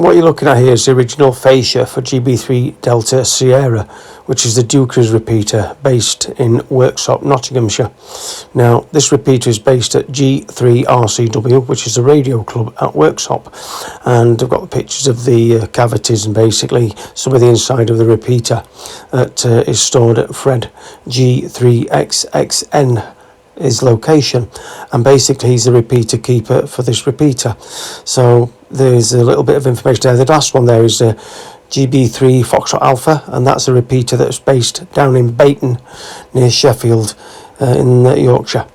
What you're looking at here is the original fascia for GB3 Delta Sierra, which is the Duke's repeater based in Worksop, Nottinghamshire. Now, this repeater is based at G3RCW, which is a radio club at Worksop, and I've got the pictures of the cavities and basically some of the inside of the repeater that is stored at Fred G3XXN. His location, and basically he's the repeater keeper for this repeater. So there's a little bit of information there. The last one there is GB3 Foxtrot Alpha, and that's a repeater that's based down in Bayton near Sheffield in Yorkshire.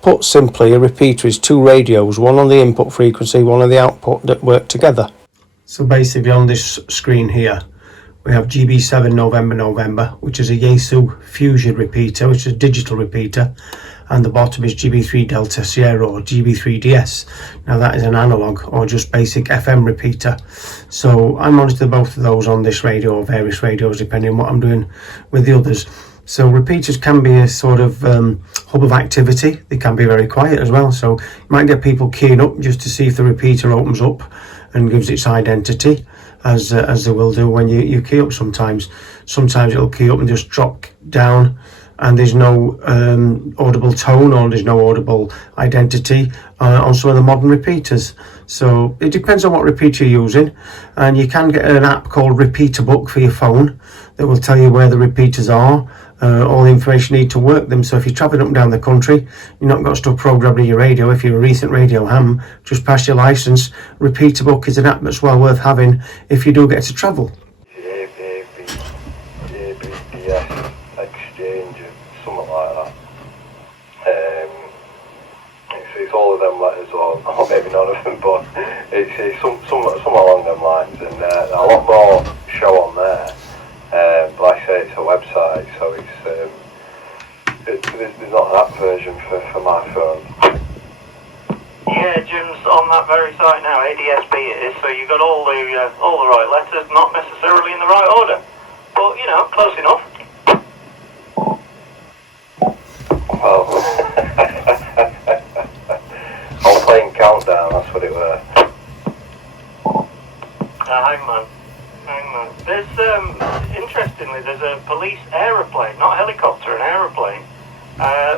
Put simply, a repeater is two radios, one on the input frequency, one on the output, that work together. So basically on this screen here we have GB7 November, which is a Yaesu Fusion repeater, which is a digital repeater, and the bottom is GB3 Delta Sierra, or GB3DS. Now that is an analog or just basic FM repeater. So I monitor both of those on this radio or various radios depending on what I'm doing with the others. So repeaters can be a sort of hub of activity. They can be very quiet as well. So you might get people keying up just to see if the repeater opens up and gives its identity, as they will do when you key up sometimes. Sometimes it'll key up and just drop down, and there's no audible tone or there's no audible identity on some of the modern repeaters. So it depends on what repeater you're using, and you can get an app called Repeater Book for your phone that will tell you where the repeaters are, all the information you need to work them. So if you're travelling up and down the country, you're not got stuff programmed in your radio. If you're a recent radio ham, just pass your licence. Repeater Book is an app that's well worth having if you do get to travel. GB3DS exchange, something like that. It's all of them letters, or maybe none of them, but it's some along them lines, and a lot more show on there. But like I say, it's a website, so there's not that version for my phone. Yeah, Jim's on that very site now. ADSB it is, so you got all the right letters, not necessarily in the right order, but you know, close enough. Well, I'm playing Countdown. That's what it were. Hangman. There's interestingly, there's a police aeroplane, not helicopter, an aeroplane,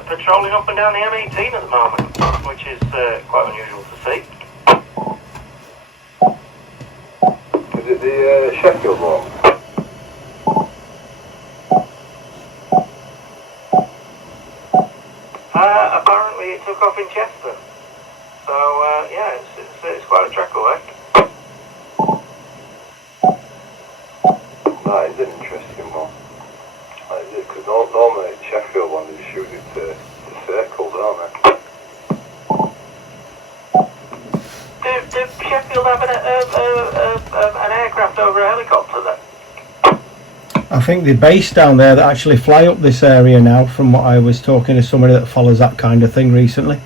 patrolling up and down the M18 at the moment, which is quite unusual to see. Is it the Sheffield one? Apparently it took off in Chester, so yeah, it's quite a trek away. That is an interesting one. Because normally Sheffield one they shoot it to circles, don't they? Do Sheffield have an aircraft over a helicopter then? I think the base down there that actually fly up this area now, from what I was talking to somebody that follows that kind of thing recently.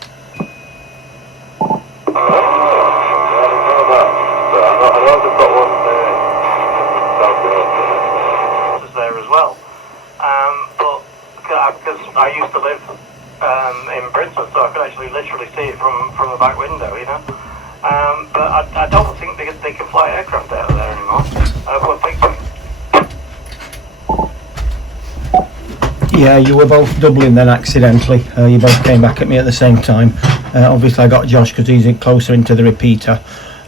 I used to live in Britain, so I could actually literally see it from the back window, you know. But I don't think they can fly aircraft out of there anymore. Yeah, you were both doubling then accidentally. You both came back at me at the same time. Obviously I got Josh because he's closer into the repeater,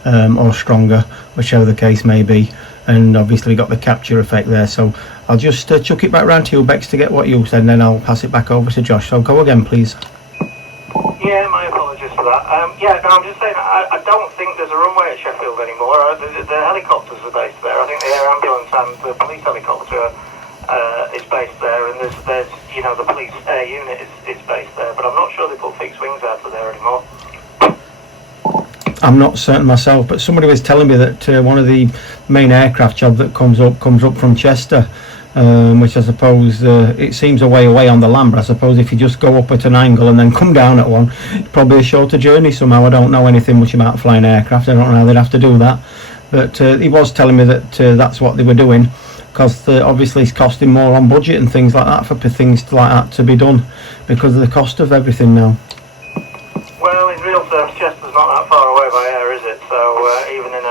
or stronger, whichever the case may be. And obviously got the capture effect there, so I'll just chuck it back round to you, Bex, to get what you said, and then I'll pass it back over to Josh. So go again, please. Yeah, my apologies for that. Yeah, no, I'm just saying, I don't think there's a runway at Sheffield anymore. The helicopters are based there. I think the air ambulance and the police helicopter is based there, and there's you know, the police air unit is based there, but I'm not sure they put fixed wings out of there anymore. I'm not certain myself, but somebody was telling me that one of the main aircraft jobs that comes up from Chester, which I suppose it seems a way away on the land, but I suppose if you just go up at an angle and then come down at one, it's probably a shorter journey somehow. I don't know anything much about flying aircraft. I don't know how they'd have to do that, but he was telling me that that's what they were doing, because obviously it's costing more on budget and things like that for things like that to be done because of the cost of everything now. Well, in real terms, Chester's not that far away by air, is it? So even in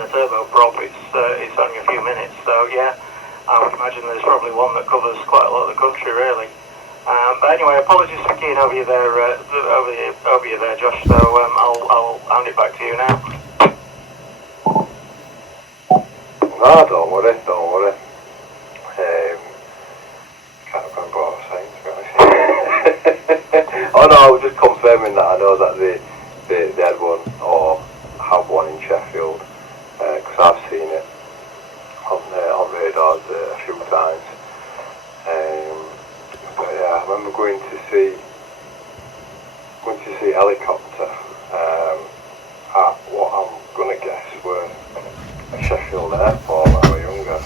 a turbo prop, it's only a few minutes. So yeah, I would imagine there's probably one that covers quite a lot of the country, really. But anyway, apologies for keying over you there, Josh. So I'll hand it back to you now. No, don't worry. Can't remember what I was saying, to be honest. Oh no, I was just confirming that I know that they had one or have one in Sheffield, because I've seen it on radars a few times. But yeah, I remember going to see helicopter at what I'm gonna guess were a Sheffield airport when I was younger.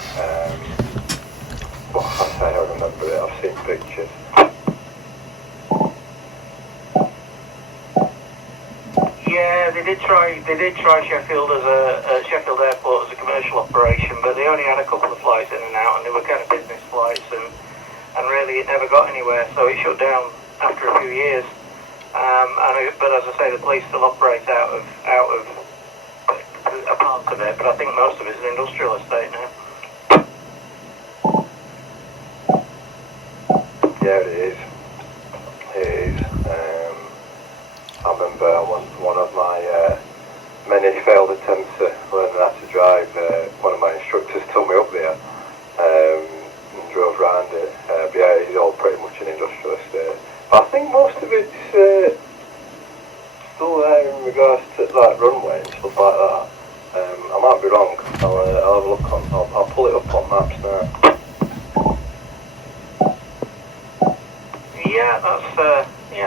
But I say I remember it. I've seen pictures. Yeah, they did try Sheffield as Sheffield Airport as a commercial operation, but they only had a couple of flights in and out, and they were kind of business flights, and really it never got anywhere. So it shut down after a few years. But as I say, the police still operate out of a part of it, but I think most of it's an industrial estate now. Yeah, it is. I remember one of my many failed attempts at learning how to drive. One of my instructors took me up there and drove around it. But yeah, it's all pretty much an industrial estate. But I think most of it's still there in regards to like runway and stuff like that. I might be wrong. I'll have a look I'll pull it up on maps now. Yeah,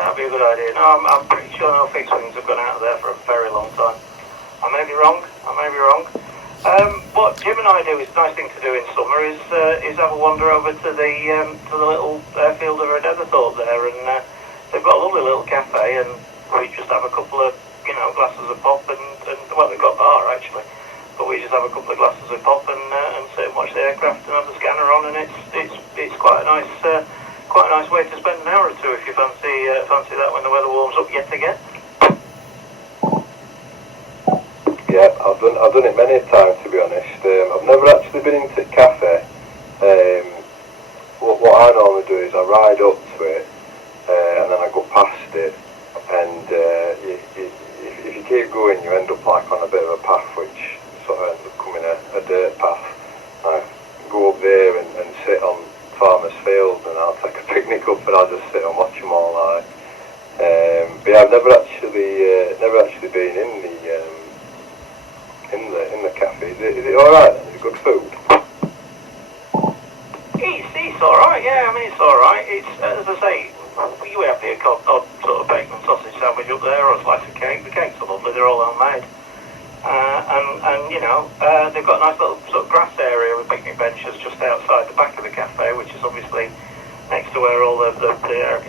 that'd be a good idea. No, I'm pretty sure no fixed wings have gone out of there for a very long time. I may be wrong. What Jim and I do is a nice thing to do in summer is have a wander over to the little airfield of Netherthorpe there, and they've got a lovely little cafe, and we just have a couple of glasses of pop and well, they've got a bar actually, but we just have a couple of glasses of pop and sit and watch the aircraft and have the scanner on, and it's quite a nice way to spend an hour or two if you fancy that when the weather warms up yet again. Yeah, I've done it many times, to be honest. I've never actually been into the cafe. What I normally do is I ride up to it and then I go past it, and if you keep going you end up like on a bit of a path which sort of ends up becoming a dirt path. I go up there and sit on farmer's field, and I'll take a picnic up and I'll just sit and watch them all like. But yeah, I've never actually been in the cafe. Is it alright then? Is it good food? It's alright, yeah, I mean it's alright. It's, as I say, you have the odd sort of bacon and sausage sandwich up there, or a slice of cake. The cakes are lovely, they're all homemade. They've got a nice little sort of grass area with picnic benches just outside the back of the cafe, which is obviously next to where all the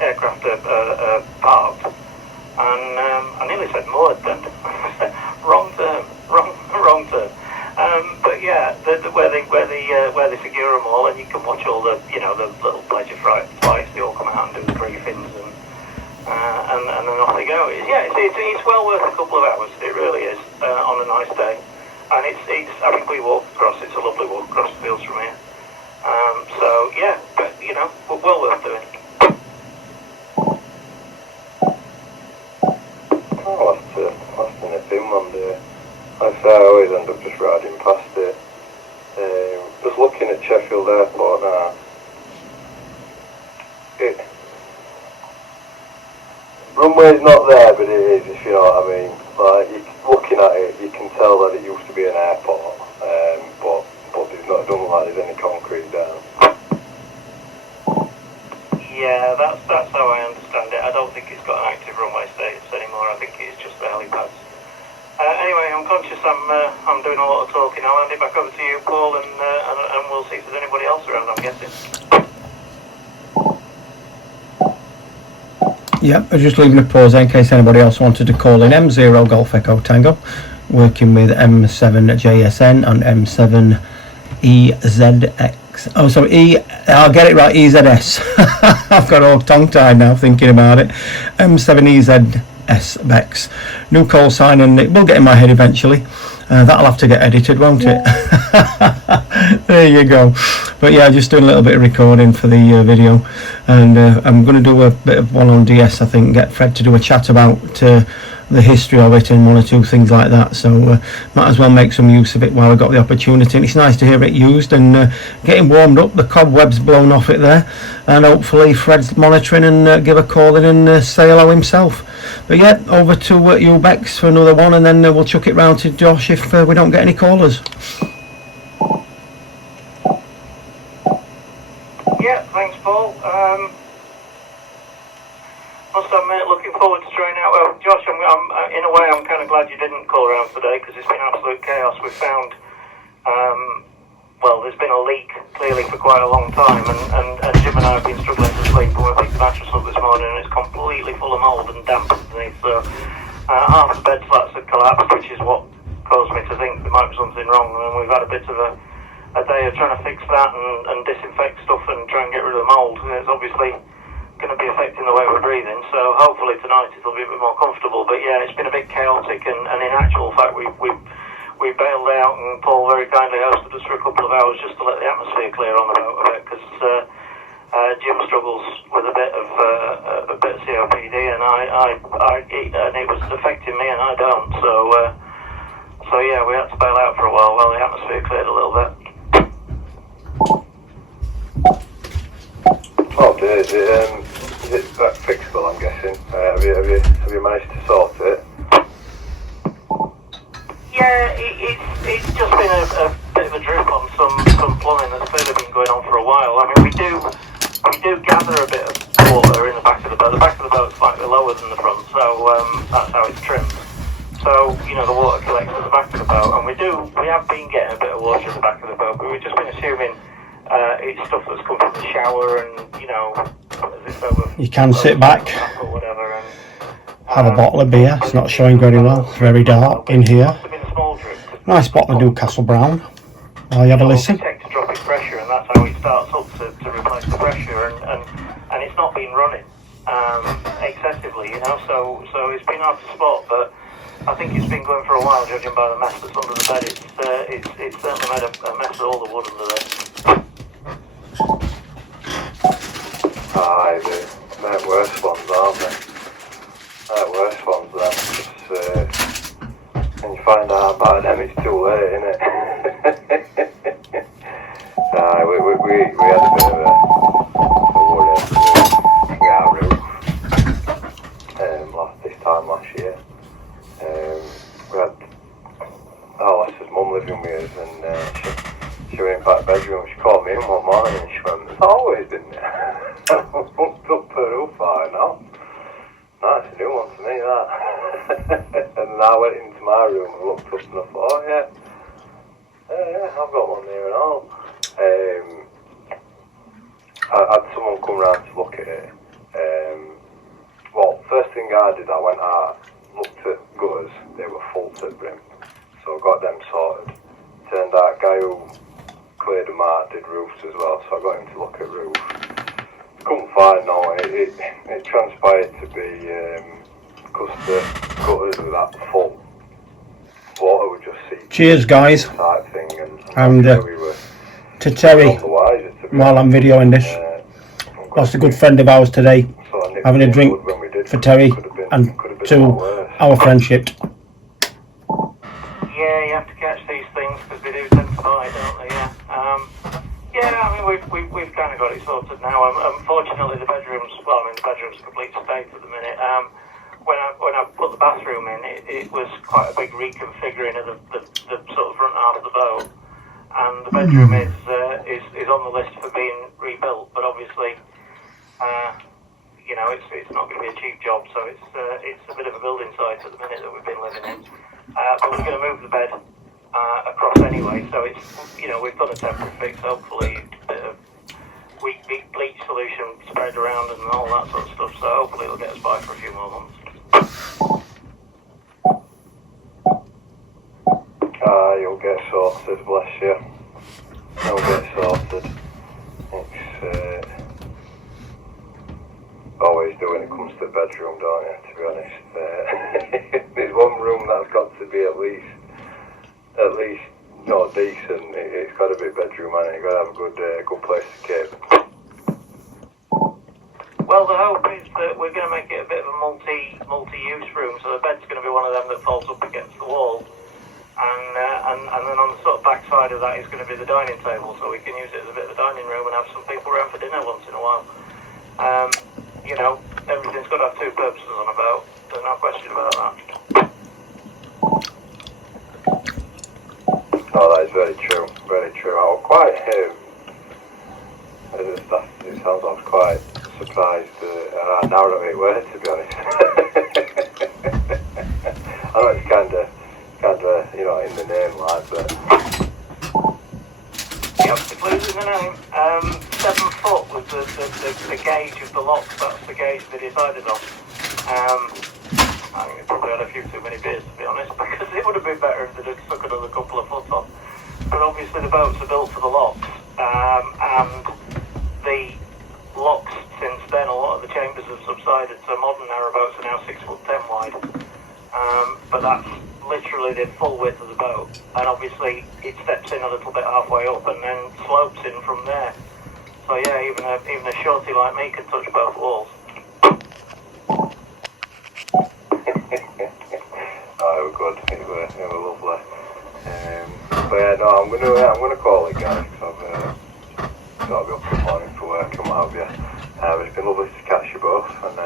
aircraft are parked. And I nearly said moored then. wrong term. But yeah, where they secure them all, and you can watch all the little pleasure flights. They all come out and do the briefings, and then off they go. It's well worth a couple of hours. It really is on a nice day, and it's. I think we walk across. It's a lovely walk across the fields from here. So yeah, but well worth doing. I'll have to nip in one day. Like I say, I always end up just riding past it. Just looking at Sheffield Airport now. Runway's not there, but it is, if you know what I mean. Like, looking at it, you can tell that it used to be an airport, but there's not, it doesn't look like there's any concrete down. Yeah, that's how I understand it. I don't think it's got an active runway status anymore. I think it's just the helipads. Anyway, I'm conscious I'm doing a lot of talking. I'll hand it back over to you, Paul, and we'll see if there's anybody else around, I'm guessing. Yep, I was just leaving a pause in case anybody else wanted to call in. M0 Golf Echo Tango, working with M7 JSN and M7 EZX. Oh, sorry, I'll get it right, EZS. I've got all tongue-tied now thinking about it. M7 EZS Bex. New call sign, and it will get in my head eventually. That'll have to get edited, won't it? There you go. But yeah, just doing a little bit of recording for the video, and I'm going to do a bit of one on DS, I think, get Fred to do a chat about the history of it and one or two things like that, so might as well make some use of it while I got the opportunity. And it's nice to hear it used and getting warmed up, the cobwebs blown off it there, and hopefully Fred's monitoring and give a call in and say hello himself. But yeah, over to you Bex for another one, and then we'll chuck it round to Josh if we don't get any callers. Yeah, thanks Paul. Must admit, looking forward to trying out. Well, Josh, I'm in a way, I'm kind of glad you didn't call around today because it's been absolute chaos. We've found, well, there's been a leak clearly for quite a long time, and Jim and I have been struggling to sleep. And we picked the mattress up this morning, and it's completely full of mould and damp underneath. So half the bed slats had collapsed, which is what caused me to think there might be something wrong. And we've had a bit of a day of trying to fix that and disinfect stuff and try and get rid of the mould. It's obviously going to be affecting the way we're breathing, so hopefully tonight it'll be a bit more comfortable. But yeah, it's been a bit chaotic, and in actual fact we bailed out, and Paul very kindly hosted us for a couple of hours just to let the atmosphere clear on the boat a bit, because Jim struggles with a bit of COPD, and and it was affecting me, and I don't. So yeah, we had to bail out for a while the atmosphere cleared a little bit. Oh dear, is it fixable, I'm guessing? Have you managed to sort it? Yeah, it's just been a bit of a drip on some plumbing that's clearly been going on for a while. I mean, we do gather a bit of water in the back of the boat. The back of the boat's slightly lower than the front, so that's how it's trimmed. So, you know, the water collects at the back of the boat, and we have been getting a bit of water at the back of the boat, but we've just been assuming it's stuff that's come from the shower, and you know, you can sit back or whatever, and have a bottle of beer. It's not showing very well, it's very dark in here. Nice bottle of Newcastle Brown while you have a listen. To drop its pressure, and that's how it starts up to replace the pressure, and it's not been running excessively, you know, so it's been hard to spot, but I think it's been going for a while, judging by the mess that's under the bed. It's certainly made a mess of all the wood under there. Aye, they're worse ones, aren't they? They're worse ones then, because when you find out about them, it's too late, isn't it? Aye, we had a bit of a worry with our roof this time last year. We had Alice's mum living with us, and she went back bedroom. She called me in one morning and she went, "It's always been there." I looked up her roof, I know. Nice, a new one to me, that. And then I went into my room and looked up and I thought, oh yeah, I've got one there and all. I had someone come round to look at it. Well, first thing I did, I went out, looked at gutters, they were full to the brim. So I got them sorted. Turned out, guy who cleared them out did roofs as well, so I got him to look at roofs. Couldn't find no, it transpired to be because the gutters were that full. Water would just seep. Cheers, guys. Type thing, And we were to Terry, wiser, to while I'm videoing this, lost a good friend of ours today, having a drink for Terry and to our friendship. Yeah, you have to catch these things because they do tend to bite, don't they? Yeah. Yeah, I mean, we've kind of got it sorted now. Unfortunately, the bedroom's a complete state at the minute. When I put the bathroom in, it was quite a big reconfiguring of the sort of front half of the boat, and the bedroom is on the list for being rebuilt. But obviously, you know, it's not going to be a cheap job, so it's a bit of a building site at the minute that we've been living in. But we're going to move the bed across anyway, so it's, you know, we've done a temporary fix, hopefully a bit of weak bleach solution spread around and all that sort of stuff, so hopefully it'll get us by for a few more months. You'll get sorted, bless you. You'll get sorted. It's always do when it comes to the bedroom, don't you, to be honest. There's one room that's got to be at least at least not decent. It's got to be a bedroom, and it's got to have a good place to keep. Well, the hope is that we're going to make it a bit of a multi-use room, so the bed's going to be one of them that folds up against the wall, and then on the sort of back side of that is going to be the dining table, so we can use it as a bit of a dining room and have some people around for dinner once in a while. You know, everything's got to have two purposes on a boat. There's no question about that. Oh, that is very true. Very true. I was quite it sounds I was quite surprised how narrow it were, to be honest. I know it's kind of you know, in the name, like, but yep, the clue's in the name. 7 foot was the gauge of the lock. That's the gauge they decided on. I think they probably had a few too many beers, to be honest, because it would have been better if they'd have stuck another couple of foot on. But obviously the boats are built for the locks, and the locks since then, a lot of the chambers have subsided, so modern narrowboats are now 6'10" wide. But that's literally the full width of the boat, and obviously it steps in a little bit halfway up and then slopes in from there. So yeah, even a shorty like me can touch both walls. Oh, it was good. It were lovely. But yeah, no, I'm gonna call it, guys, because I've got to be up in the morning for work and what have you. It's been lovely to catch you both, and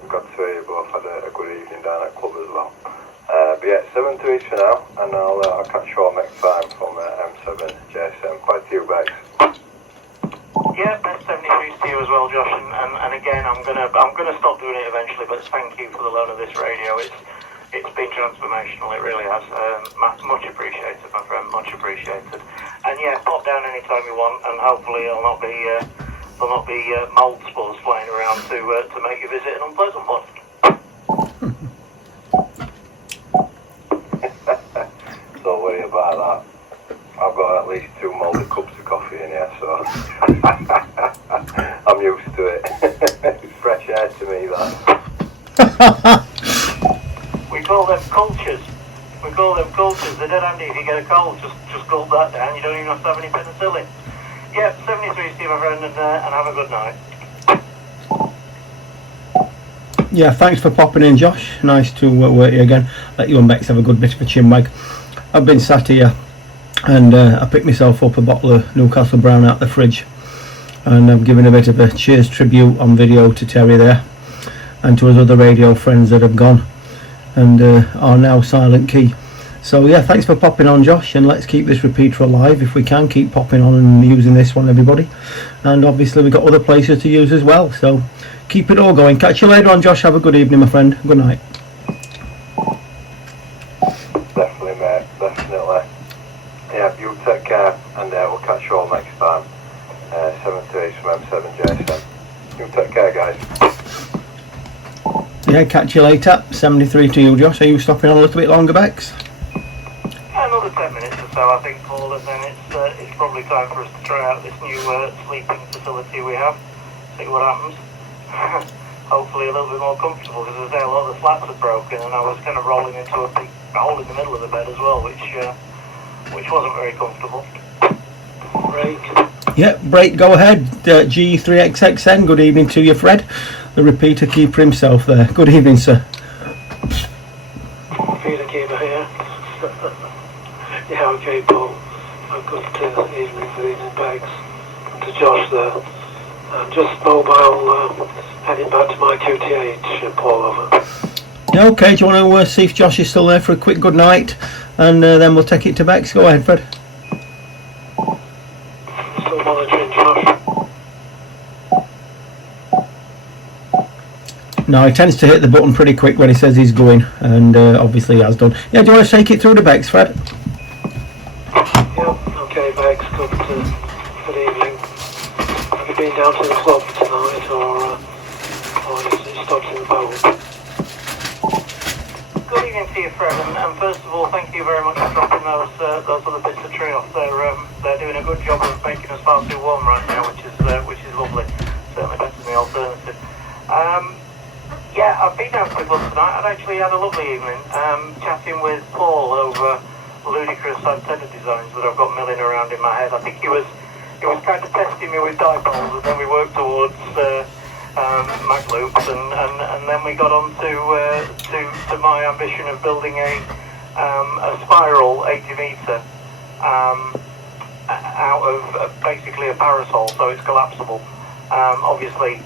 we've got to hear you both had a good evening down at club as well. But yeah, 7 to each for now, and I'll catch you all next time from M7 JSM. Quite a few bags. Yeah, best 73s to you as well, Josh. And again, I'm gonna stop doing it eventually. But thank you for the loan of this radio. It's been transformational. It really has. Much appreciated, my friend. Much appreciated. And yeah, pop down anytime you want, and hopefully there'll not be mould spores flying around to make your visit an unpleasant one. Don't worry about that. I've got at least 2 moulded cups of coffee in here, so I'm used to it. It's fresh air to me, that. We call them cultures. They're dead handy if you get a cold. Just gulp that down. You don't even have to have any penicillin. Yeah, 73 Steve, my friend, and have a good night. Yeah, thanks for popping in, Josh. Nice to work you again. Let you and Bex have a good bit of a chinwag. I've been sat here and I picked myself up a bottle of Newcastle Brown out the fridge, and I've given a bit of a cheers tribute on video to Terry there and to his other radio friends that have gone and are now silent key. So yeah, thanks for popping on, Josh, and let's keep this repeater alive if we can. Keep popping on and using this one, everybody, and obviously we've got other places to use as well, so keep it all going. Catch you later on, Josh. Have a good evening, my friend. Good night. Definitely, mate, definitely. Yeah, you take care, and we'll catch you all next time. 7 to 8 from M7 JSM. You take care, guys. Yeah, catch you later. 73 to you, Josh. Are you stopping on a little bit longer, Bex? Another 10 minutes or so, I think, Paul, and then it's probably time for us to try out this new sleeping facility we have. See what happens. Hopefully a little bit more comfortable, because as I say, a lot of the slats are broken, and I was kind of rolling into a big hole in the middle of the bed as well, which wasn't very comfortable. Break. Yeah, break, go ahead. G3XXN, good evening to you, Fred. The repeater keeper himself there. Good evening, sir. Repeater keeper here. Yeah, okay, Paul. A good evening for evening bags. And to Josh there. I'm just mobile, heading back to my QTH, Paul, over. Yeah, okay, do you want to see if Josh is still there for a quick good night, and then we'll take it to Bex. Go ahead, Fred. Still monitoring, Josh. No, he tends to hit the button pretty quick when he says he's going, and obviously he has done. Yeah, do you want to take it through to Bex, Fred? Yeah, okay, bags, good evening. Have you been down to the club tonight, or you stopped in the boat? Good evening to you, Fred, and first of all, thank you very much for dropping those other bits of tree off. They're doing a good job of making us far too warm right now, which is lovely. Certainly better than the alternative. Yeah, I've been down to the club tonight. I'd actually had a lovely evening, chatting with Paul over ludicrous antenna designs that I've got milling around in my head. I think it was kind of testing me with dipoles, and then we worked towards mag loops, and then we got on to my ambition of building a spiral 80 metre out of basically a parasol, so it's collapsible. Obviously,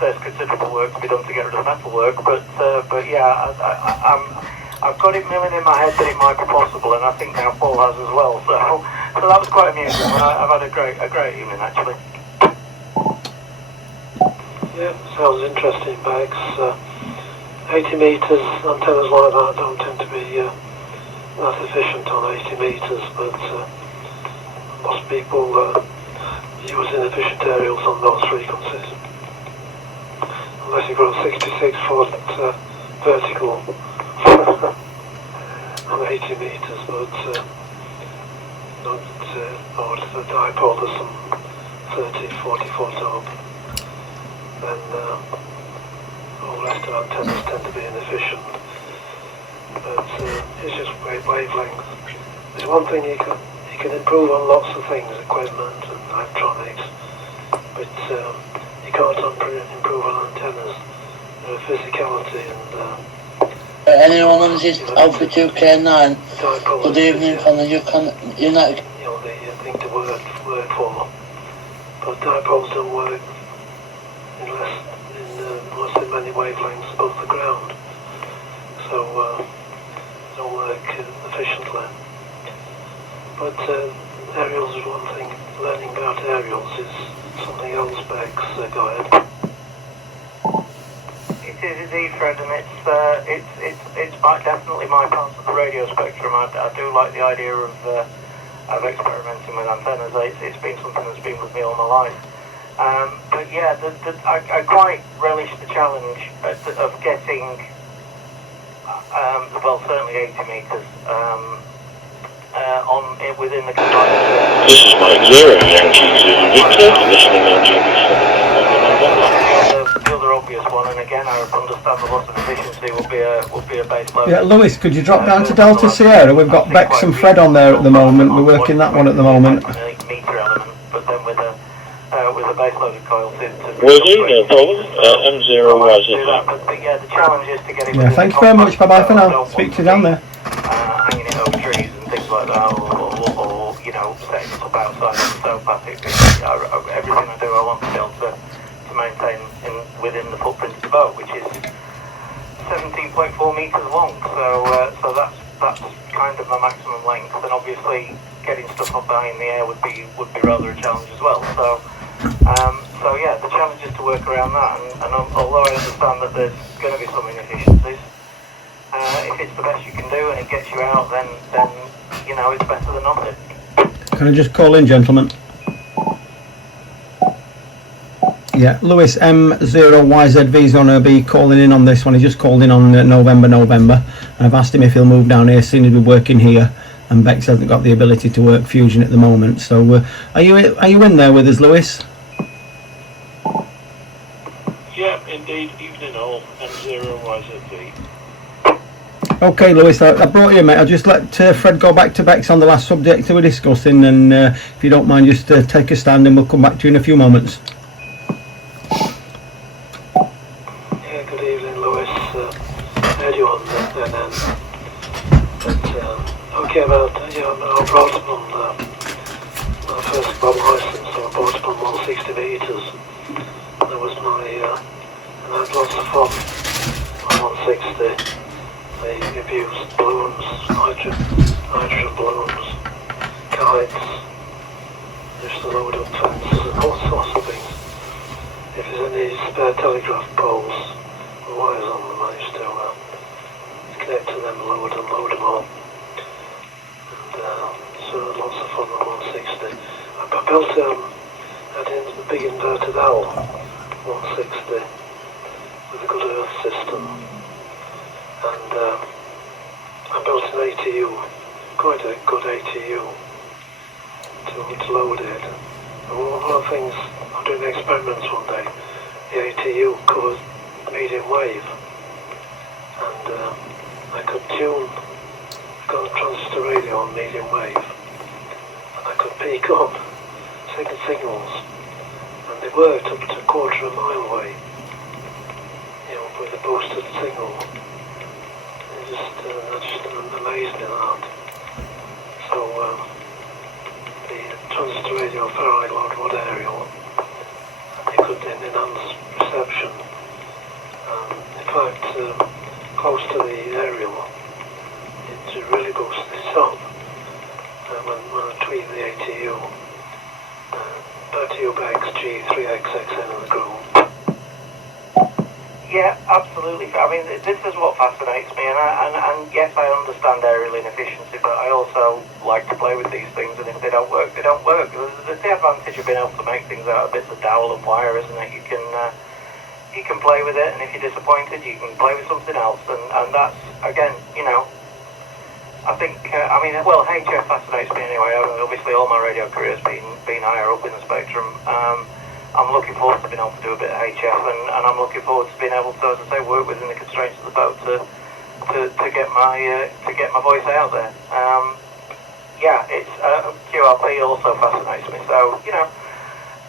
there's considerable work to be done to get rid of metal work, but yeah, I've got it milling in my head that it might be possible, and I think now Paul has as well. So that was quite amusing. I've had a great evening actually. Yeah, sounds interesting, Bags. 80 metres, antennas like that don't tend to be that efficient on 80 metres, but most people use inefficient aerials on those frequencies. Unless you've got a 66 foot vertical on 80 metres, but not, or if the dipole is some 30, 40 foot up, then all the rest of antennas tend to be inefficient. But it's just great wavelength. There's one thing you can improve on lots of things, equipment and electronics, but you can't improve on antennas. Their physicality and anyone on this Alpha 2K9, good evening from the United. You know, the thing to work for. But dipoles don't work unless in many wavelengths above the ground. So don't work efficiently. But aerials is one thing. Learning about aerials is something else. Begs, go ahead. It is indeed, Fred, and it's definitely my part of the radio spectrum. I do like the idea of experimenting with antennas. It's been something that's been with me all my life. But yeah, I quite relish the challenge of getting, well, certainly 80 metres within the confinement. This is Mike Zero, Yankee Zulu Victor, listening on GB3DS. The other obvious one, and again, I understand the loss of efficiency will be a base load. Yeah, Lewis, could you drop down to Delta Sierra? We've got Bex and Fred on there at the moment. We're working that one at the moment. Meter element, but then with a base loaded coil to Will do, no problem. M0 was it. But yeah, the challenge is to get it. Yeah, thank you very much. Bye bye for now. Speak to you down there. Hanging it over trees and things like that, or you know, setting it up outside on the towpath. Everything I do, I want to be able to maintain within the footprint of the boat, which is 17.4 metres long. So that's kind of my maximum length, and obviously getting stuff up high in the air would be rather a challenge as well. So yeah, the challenge is to work around that, and although I understand that there's going to be some inefficiencies, if it's the best you can do and it gets you out, then you know it's better than nothing. Can I just call in, gentlemen? Yeah, Lewis M0YZV's going to be calling in on this one. He just called in on November, and I've asked him if he'll move down here, seeing as we're working here, and Bex hasn't got the ability to work Fusion at the moment. So, are you in there with us, Lewis? Yeah, indeed, evening all, M0YZV. Okay, Lewis, I brought you, mate. I'll just let Fred go back to Bex on the last subject that we're discussing, and if you don't mind, just take a stand and we'll come back to you in a few moments. Yeah, good evening, Lewis. Heard you on then. But, okay, about, I brought upon my first bob license, so I brought upon 160 metres. That was my, and I had lots of fun on 160. They abused balloons, hydrogen balloons, kites, just to load up fences and all sorts of things. If there's any spare telegraph poles or wires on them, I used to connect to them, load and load them all. And so I had lots of fun on 160. I built a big inverted owl 160 with a good earth system. And I built an ATU, quite a good ATU, to load it. And one of the things, I'm doing experiments one day, the ATU covers medium wave, and I could tune got a transistor radio on medium wave, and I could peek on second signals, and they worked up to a quarter of a mile away, with a boosted signal. That just amazed me, that. So the transistor radio Faraday load aerial, it could enhance reception. In fact, close to the aerial, it really boosted it up. When I tweet the ATU, back to you, Bex, G3XXN in the group. Yeah, absolutely. I mean, this is what fascinates me, and yes, I understand aerial inefficiency, but I also like to play with these things, and if they don't work, they don't work. There's the advantage of being able to make things out of bits of dowel and wire, isn't it? You can play with it, and if you're disappointed, you can play with something else, and that's, again, I think, HF fascinates me anyway. Obviously, all my radio career has been higher up in the spectrum. I'm looking forward to being able to do a bit of HF, and I'm looking forward to being able to, as I say, work within the constraints of the boat to get my voice out there. It's QRP also fascinates me. So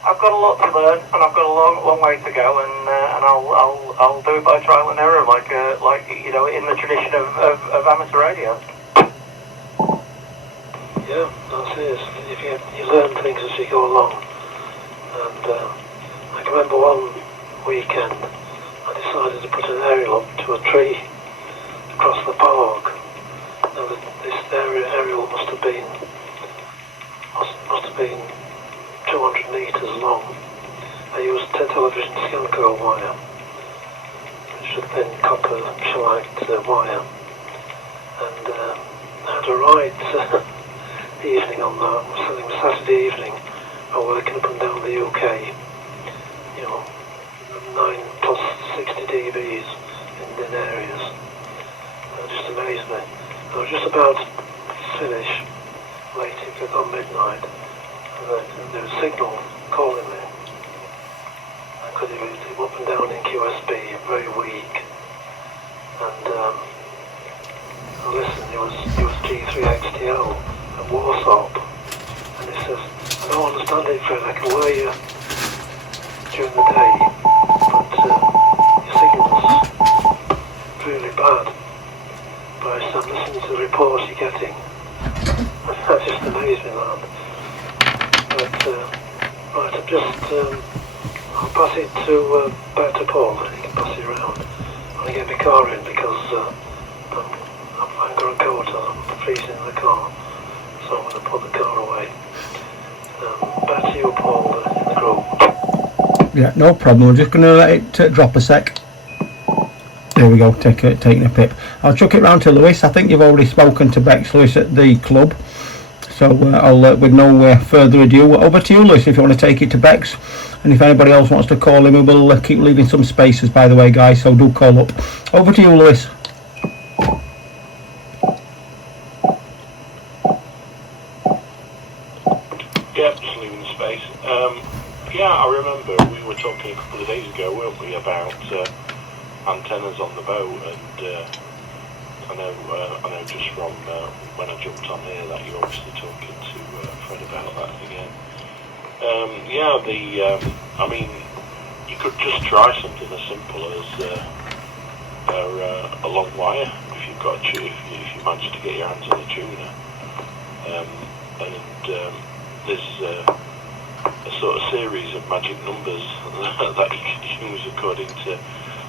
I've got a lot to learn, and I've got a long way to go, and I'll do it by trial and error, like in the tradition of amateur radio. Yeah, that's it. If you learn things as you go along. And I can remember one weekend I decided to put an aerial up to a tree across the park. Now this aerial must have been 200 metres long. I used television scan coil wire, which is thin copper shellacked wire, and I had a ride evening on that. It was Saturday evening. I'm working up and down the UK, 9 plus 60 dBs in areas. It just amazed me. I was just about to finish, late, it got midnight, and there was a signal calling me. I could hear it up and down in QSB, very weak. And I listened, it was G3XTL at Warsaw, and it says, I don't understand it, Fred. I can wear you during the day, but your signal's really bad. But I said, listening to the reports you're getting. That just amazed me, that. But, right, I'll pass it back to Paul, and he can pass it around. I'm going to get my car in because I've got a coat on, I'm freezing in the car, so I'm going to put the car away. Back to you, Paul, in the group. Yeah, no problem. We're just going to let it drop a sec. There we go, taking a pip. I'll chuck it round to Lewis. I think you've already spoken to Bex, Lewis, at the club. So I'll, with no further ado, over to you, Lewis, if you want to take it to Bex. And if anybody else wants to call in, we will keep leaving some spaces, by the way, guys, so do call up. Over to you, Lewis. Yeah, just leaving the space. I remember we were talking a couple of days ago, weren't we, about antennas on the boat, and I know just from when I jumped on here that you're obviously talking to Fred about that again. I mean, you could just try something as simple as a long wire if you've got if you manage to get your hands on a tuner, there's a sort of series of magic numbers that you can use according to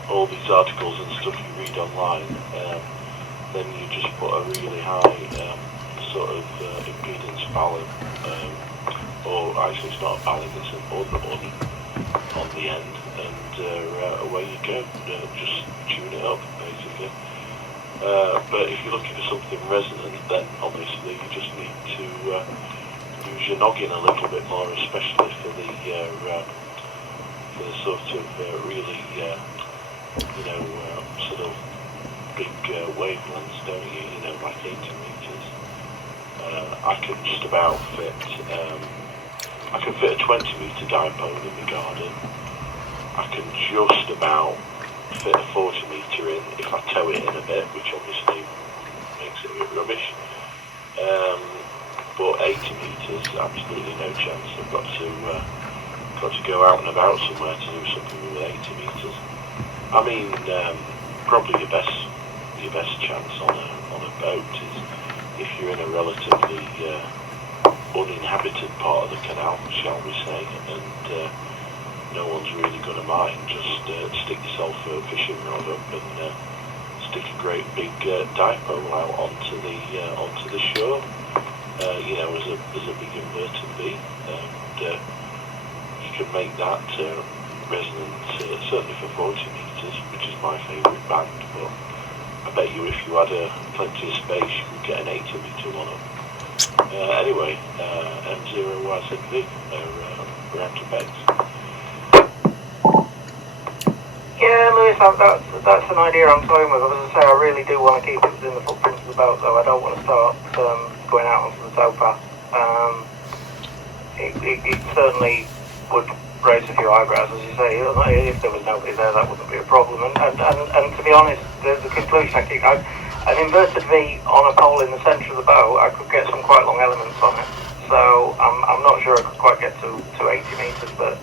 all these articles and stuff you read online. Then you just put a really high sort of impedance balun, or actually it's not a balun, it's an on the end, and away you go. Just tune it up, basically. But if you're looking for something resonant, then obviously you just need to use your noggin a little bit more, especially for the sort of really sort of big wavelengths, don't you? Like 80 meters. I can just about fit. I can fit a 20 meter dipole in the garden. I can just about fit a 40 meter in if I tow it in a bit, which obviously makes absolute rubbish. But 80 metres, absolutely no chance. I've got to go out and about somewhere to do something with 80 metres. I mean, probably your best chance on a boat is if you're in a relatively uninhabited part of the canal, shall we say, and no one's really going to mind. Just stick yourself a fishing rod up and stick a great big dipole out onto the shore. As a big inverted V, and you can make that resonant certainly for 40 metres, which is my favourite band. But I bet you if you had plenty of space, you could get an 80 metre one up. Anyway, M0YZV, we're out of beds. Yeah, Lewis, that's an idea I'm toying with. As I say, I really do want to keep it within the footprint of the boat, though. I don't want to start going out onto the towpath. It certainly would raise a few eyebrows, as you say. If there was nobody there, that wouldn't be a problem. And to be honest, the conclusion an inverted V on a pole in the centre of the boat, I could get some quite long elements on it. So I'm not sure I could quite get to 80 metres, but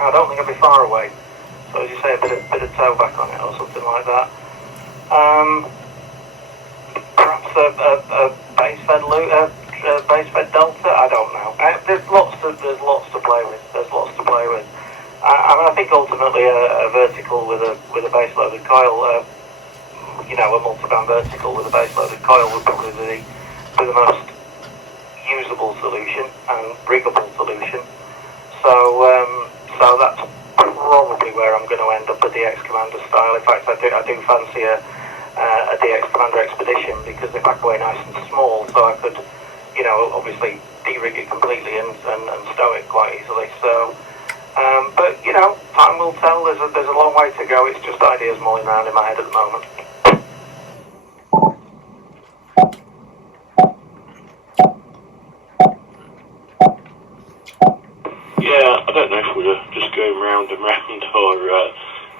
I don't think I'd be far away. So as you say, a bit of tow back on it or something like that. Perhaps a base fed delta. I don't know. There's lots to play with. I think ultimately a vertical with a base loaded coil, a multiband vertical with a base loaded coil would probably be the most usable solution and riggable solution. So that's probably where I'm going to end up, a DX Commander style. In fact, I do fancy a DX Commander Expedition, because they back away nice and small, so I could, obviously de-rig it completely and stow it quite easily. So, but time will tell. There's a long way to go. It's just ideas mulling around in my head at the moment. Yeah, I don't know if we're just going round and round or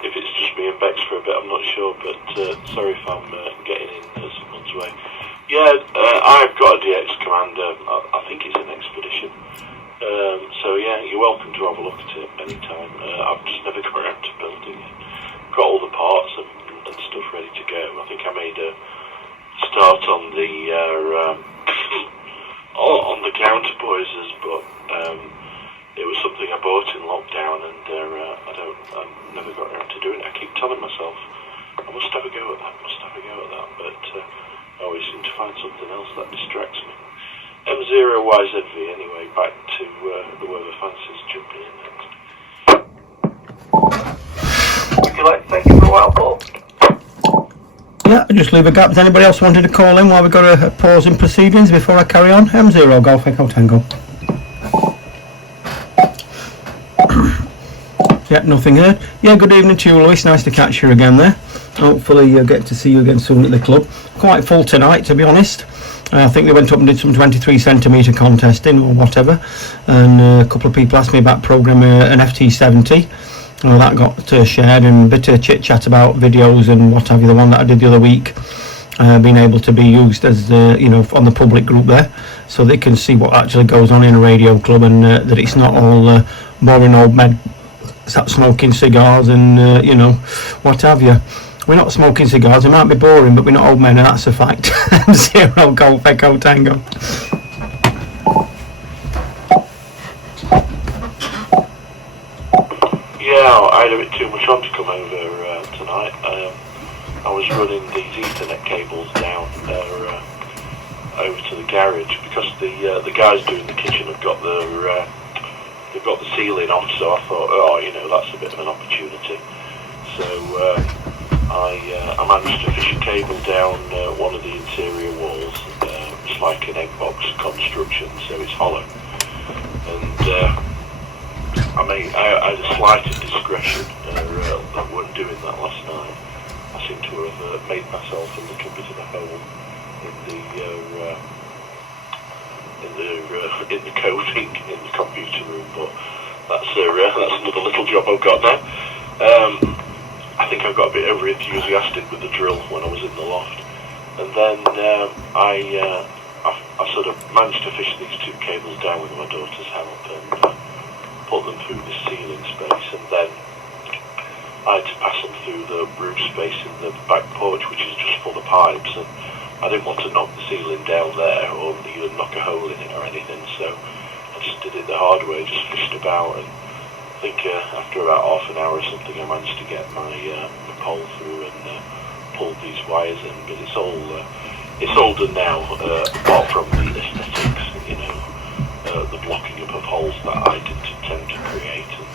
if it's just me and Bex for a bit, I'm not sure, but sorry if I'm getting in someone's way. Yeah, I've got a DX Commander, I think it's an Expedition, so yeah, you're welcome to have a look at it anytime. I've just never got around to building it. Got all the parts and stuff ready to go. I think I made a start on the on the counterpoises, but it was something I bought in lockdown, and I never got around to doing it. I keep telling myself, I must have a go at that, but I always seem to find something else that distracts me. M0YZV, anyway, back to whoever fancies jumping in next. Would you like to take it for a while, Paul? Yeah, just leave a gap. Does anybody else wanted to call in while we've got a pause in proceedings before I carry on? M0 Golf Echo Tango. Yeah, nothing heard. Yeah, good evening to you, Lewis. Nice to catch you again there. Hopefully you'll get to see you again soon at the club. Quite full tonight, to be honest. I think they went up and did some 23 centimetre contesting or whatever, and a couple of people asked me about programming an FT70. Well, that got shared, and a bit of chit chat about videos and what have you. The one that I did the other week, being able to be used as on the public group there, so they can see what actually goes on in a radio club, and that it's not all boring old men smoking cigars and what have you. We're not smoking cigars. It might be boring, but we're not old men, and that's a fact. 0 Golf Echo Tango. Yeah, I had a bit too much on to come over tonight. I was running these Ethernet cables down over to the garage, because the guys doing the kitchen have got they've got the ceiling off, so I thought, that's a bit of an opportunity. So I managed to fish a cable down one of the interior walls. It's like an egg box construction, so it's hollow. And I had a slight indiscretion that weren't doing that last night. I seem to have made myself a little bit of a hole in the coding in the computer room, but that's another little job I've got now. I think I got a bit over enthusiastic with the drill when I was in the loft, And then I sort of managed to fish these two cables down with my daughter's help and put them through the ceiling space, and then I had to pass them through the roof space in the back porch, which is just full of pipes, and I didn't want to knock the ceiling down there or even knock a hole in it or anything, so I just did it the hard way, just fished about, and I think after about half an hour or something I managed to get my pole through and pulled these wires in, but it's all done now, apart from the aesthetics, you know, the blocking up of holes that I didn't intend to create, and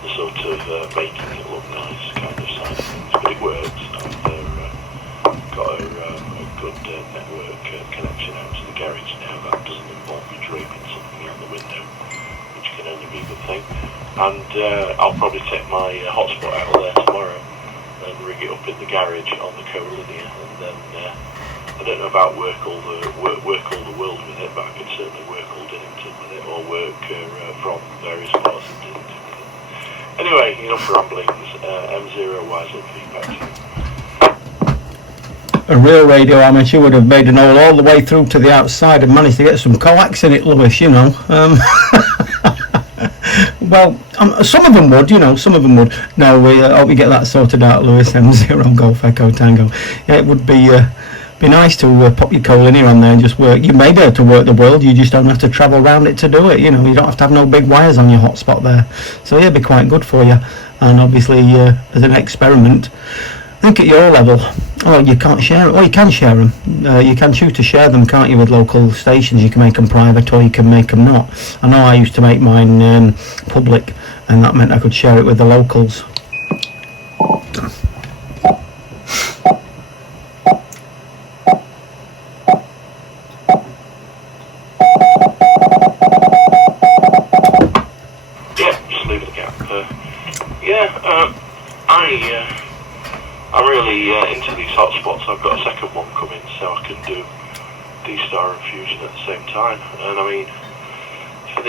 the sort of making it look nice kind of side of things, but it works. I've got a good network connection out to the garage now that doesn't involve me draping something out the window, which can only be a good thing. And I'll probably take my hotspot out of there tomorrow and rig it up in the garage on the co-linear, and then I don't know about work all the world with it, but I can certainly work all Dinnington with it, or work from various parts of Dinnington with it. Anyway, enough ramblings. M0 wise up feedback. A real radio amateur would have made an hole all the way through to the outside and managed to get some coax in it, Lewis, you know. Well, some of them would, you know, some of them would. No, I hope we get that sorted out, Lewis. M0 Golf Echo Tango. Yeah, it would be nice to pop your coal in here on there and just work. You may be able to work the world, you just don't have to travel around it to do it, you know. You don't have to have no big wires on your hotspot there. So yeah, it'd be quite good for you. And obviously, as an experiment, I think at your level, you can't share it. Well, you can share them. You can choose to share them, can't you, with local stations? You can make them private or you can make them not. I know I used to make mine public, and that meant I could share it with the locals. I'm really into these hotspots. I've got a second one coming, so I can do D-Star and Fusion at the same time. And I mean, for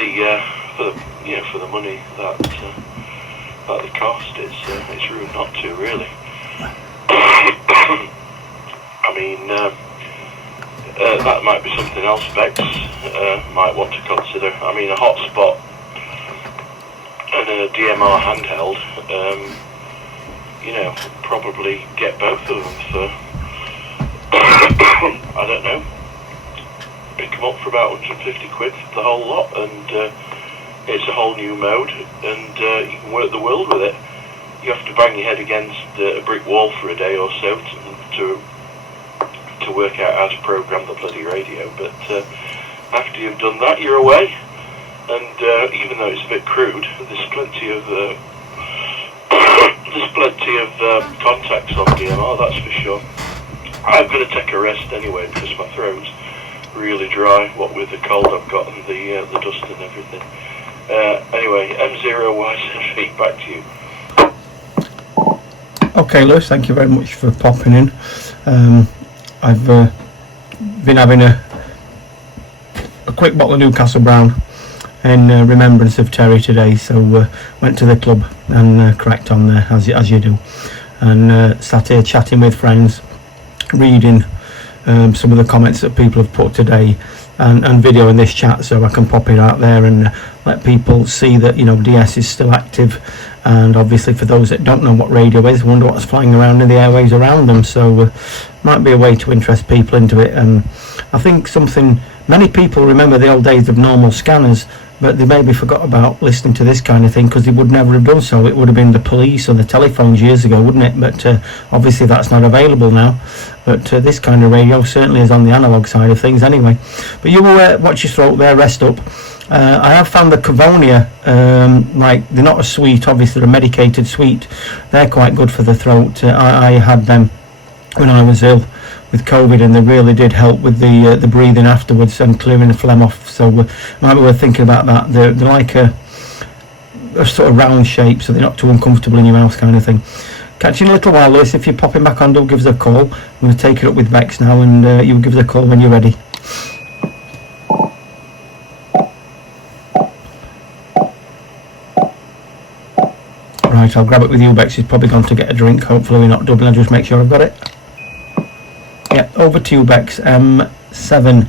the money that they cost, it's rude not to, really. I mean, that might be something else Bex might want to consider. I mean, a hotspot and a DMR handheld. You know, probably get both of them for, I don't know, pick them up for about 150 quid for the whole lot, and it's a whole new mode, and you can work the world with it. You have to bang your head against a brick wall for a day or so to work out how to program the bloody radio, but after you've done that, you're away, and even though it's a bit crude, there's plenty of contacts on DMR, that's for sure. I'm going to take a rest anyway because my throat's really dry, what with the cold I've got and the dust and everything. Anyway, M0 wise, feedback to you. Okay, Lewis, thank you very much for popping in. I've been having a quick bottle of Newcastle Brown in remembrance of Terry today, so went to the club and cracked on there as you do, and sat here chatting with friends, reading some of the comments that people have put today, and videoing this chat so I can pop it out there and let people see that, you know, DS is still active. And obviously for those that don't know what radio is, wonder what's flying around in the airways around them, so might be a way to interest people into it. And I think many people remember the old days of normal scanners, but they maybe forgot about listening to this kind of thing because they would never have done so. It would have been the police or the telephones years ago, wouldn't it? But obviously that's not available now. But this kind of radio certainly is on the analogue side of things anyway. But you will watch your throat there, rest up. I have found the Cavonia, they're not a sweet, obviously they're a medicated sweet. They're quite good for the throat. I had them when I was ill with COVID, and they really did help with the breathing afterwards and clearing the phlegm off. So might be worth thinking about that. They're like a sort of round shape, so they're not too uncomfortable in your mouth kind of thing. Catch you in a little while, Lewis. If you're popping back on, do give us a call. I'm going to take it up with Bex now, and you'll give us a call when you're ready. Right, I'll grab it with you, Bex. She's probably gone to get a drink. Hopefully we're not doubling. I'll just make sure I've got it. Yeah, over to you, Bex. M7EZS,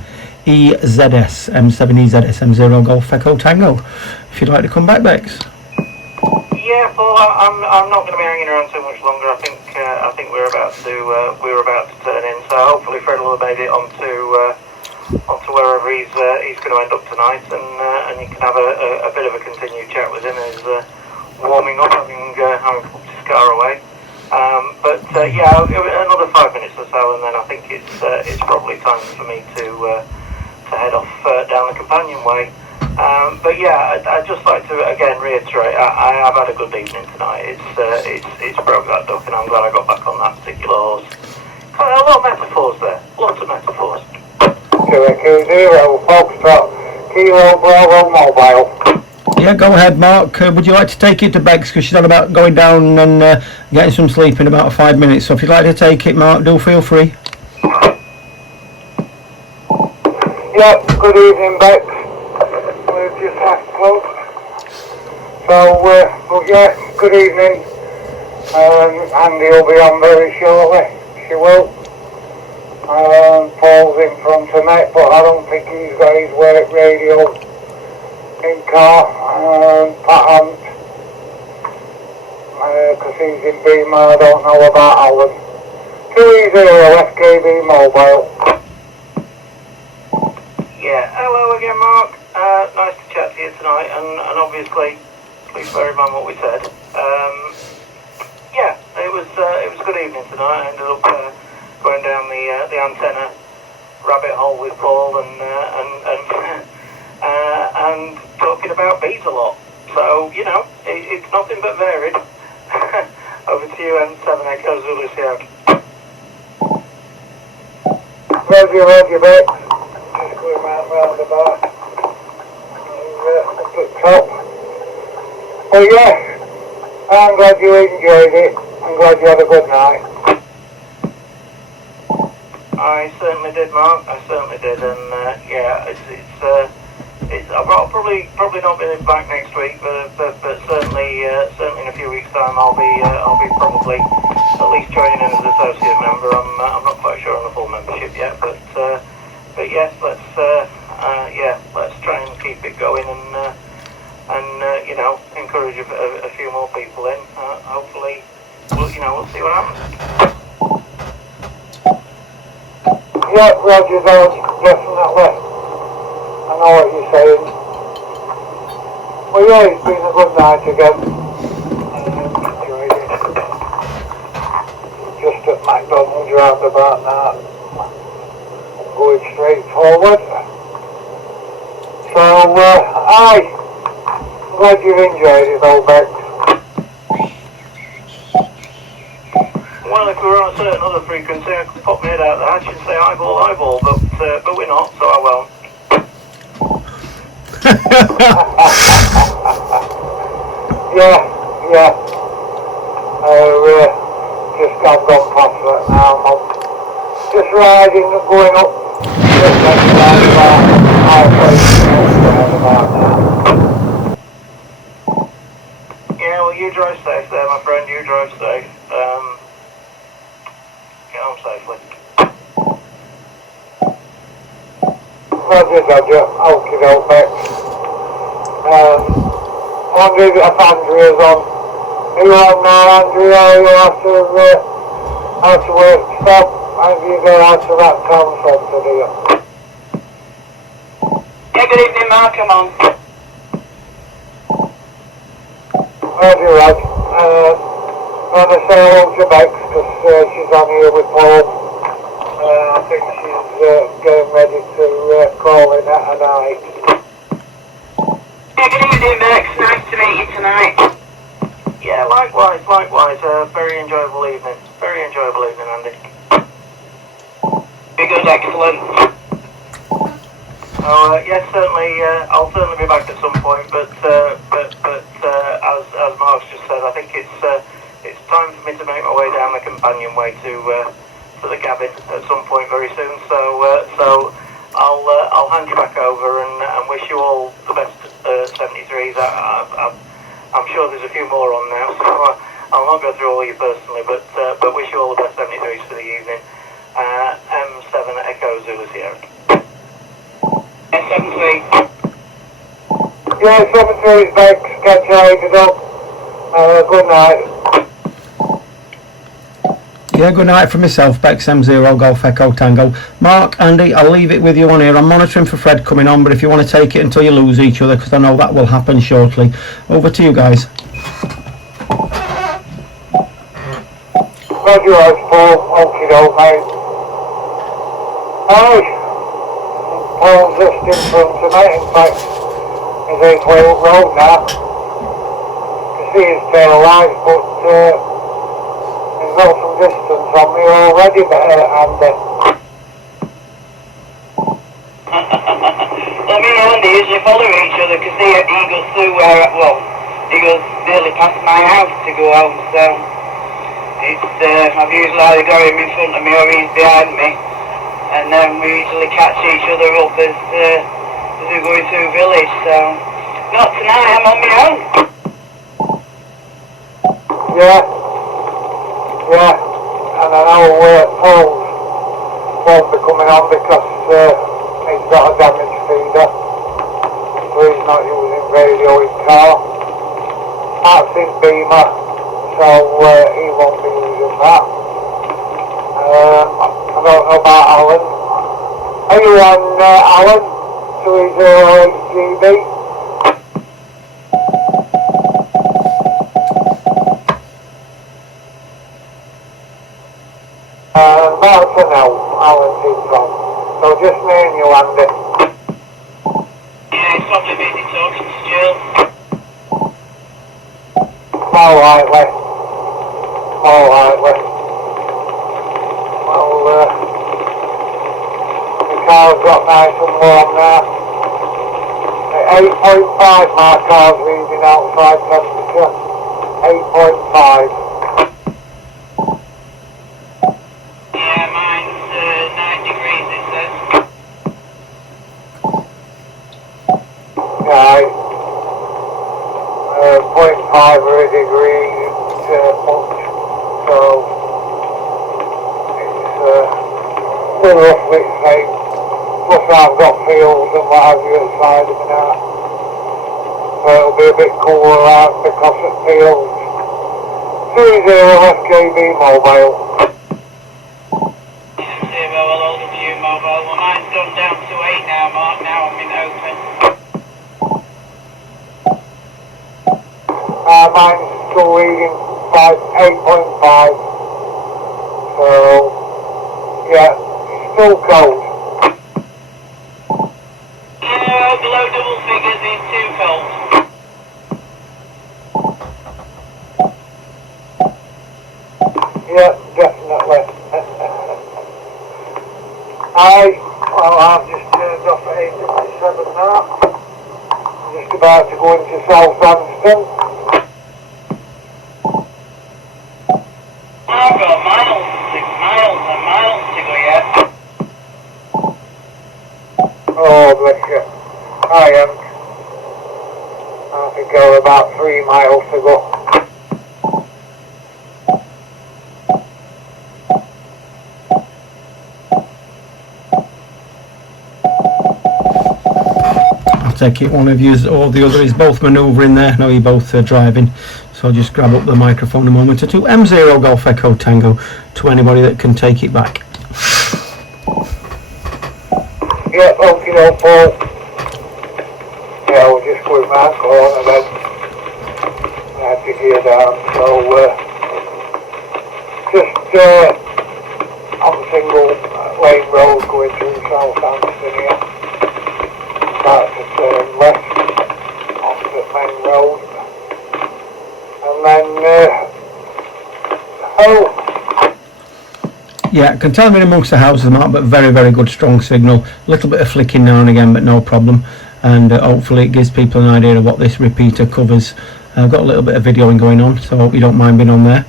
M7EZS, M0 Golf Echo Tango. If you'd like to come back, Bex. Yeah, Paul, I'm not going to be hanging around too much longer. I think we're about to turn in. So hopefully Fred will have made it onto wherever he's going to end up tonight, and you can have a bit of a continued chat with him as warming up, having put his car away. Yeah, another 5 minutes or so, and then I think it's probably time for me to head off down the companionway. But yeah, I'd just like to again reiterate, I have had a good evening tonight. It's broke that duck, and I'm glad I got back on that particular horse. A lot of metaphors there, lots of metaphors. Zero Foxtrot Kilo Bravo Mobile. Yeah, go ahead, Mark. Would you like to take it to Bex, because she's on about going down and getting some sleep in about 5 minutes. So if you'd like to take it, Mark, do feel free. Yeah, good evening, Bex. We've just had close. So, but yeah, good evening. Andy will be on very shortly. She will. Paul's in front of me, but I don't think he's got his work radio in car. Pat Hunt, because he's in Beamer, I don't know about Alan. 2E0 FKB Mobile. Yeah, hello again, Mark. Nice to chat to you tonight, and obviously, please bear in mind what we said. Yeah, it was a good evening tonight. I ended up going down the antenna rabbit hole with Paul and talking about bees a lot. So it's nothing but varied. Over to you, M7 Echo Zulu Sierra. Roger, Bex. Just going round the back. Up at top. Oh yes, I'm glad you enjoyed it. I'm glad you had a good night. I certainly did, Mark. I certainly did, and yeah, I'll probably not be back next week, but certainly in a few weeks' time I'll be probably at least joining in as an associate member. I'm not quite sure on the full membership yet, but yes, let's try and keep it going and encourage a few more people in. Hopefully, we'll see what happens. Yeah, Roger, definitely. I know what you're saying. Well, yeah, it's been a good night again. Enjoyed it. Just at McDonald's roundabout now. Going straight forward. So, I'm glad you enjoyed it, though, Bex. Well, if we were on a certain other frequency, I could pop my head out the hatch and say eyeball, but we're not, so I won't. Yeah. I've gone past that now. I'm just riding and going up. Just around about halfway about now. Yeah, well, you drive safe there, my friend. You drive safe. Get home safely. Roger, okie doke, Bex. Wondering if Andrea's on. Are you on now, Andrea? Are you after work stop? Have you got out to that town centre, do you? Yeah, good evening, Mark. I'm on. Roger, Rod. I'm going to say hello to Bex because she's on here with Paul. I think she's getting ready to call in at a night. Yeah, good evening, Bex. Nice to meet you tonight. Yeah, likewise. Very enjoyable evening, Andy. Be good, excellent. Yes, certainly. I'll certainly be back at some point, but as Mark's just said, I think it's time for me to make my way down the companionway to the cabin at some point very soon. So I'll hand you back over and wish you all the best 73s. I'm sure there's a few more on now, so I'll not go through all of you personally, but wish you all the best 73s for the evening. And Yeah, 7 back, catch you later, Doc. Good night. Yeah, good night from myself, Bex M0 Golf Echo Tango. Mark, Andy, I'll leave it with you on here. I'm monitoring for Fred coming on, but if you want to take it until you lose each other, because I know that will happen shortly. Over to you guys. Thank you, Paul. Okay, doke, mate. Hi. Paul's just in front of me. In fact, he's 8 way up road now. You see his tail lights, but he's got some distance on me already, Andy. Well, me and Andy usually follow each other because he goes through where, well, he goes nearly past my house to go home, so it's, I've usually either got him in front of me or he's behind me, and then we usually catch each other up as we're going through village, so not tonight, I'm on my own. Yeah, and I know Paul won't be coming on because he's got a damaged feeder, so he's not using radio in car. That's his Beamer, so he won't be using that. I don't know about Alan. Are you on Alan? 308 GB? That's a no, Alan's in front. So just me and you, Andy. Yeah, he's probably busy talking to Jill. More likely. Well, the car's got nice and warm now. At 8.5 my car's reading outside temperature. 8.5. Yeah, mine's 9 degrees, it says. Right. 0.5 of a degree is much. So it's still roughly the same. Plus I've got fields and what have you outside of me now. So it'll be a bit cooler out because of fields. 30 FKB mobile. LW mobile. Well, mine's gone down to 8 now, Mark. Now I'm in open. Mine's still reading 8.5. So, yeah, it's still cold. Yeah, below double figures is too cold. Yeah, definitely. I've just turned off at 8:57 now. I'm just about to go into Southampton. I've got miles, 6 miles and miles to go yet. Oh, bless you. I think I've about 3 miles to go. Take it one of you or the other is both manoeuvring there. No, you're both driving, so I'll just grab up the microphone a moment or two. M0 Golf Echo Tango to anybody that can take it back. Yeah, okay, no, Paul. Yeah, we'll just go in that corner then. I have to gear down, so just on the single lane road going through Southampton here. Start to turn left onto the main road, and then Yeah, can tell me amongst the houses, Mark, but very, very good strong signal. A little bit of flicking now and again, but no problem. And hopefully it gives people an idea of what this repeater covers. I've got a little bit of videoing going on, so I hope you don't mind being on there.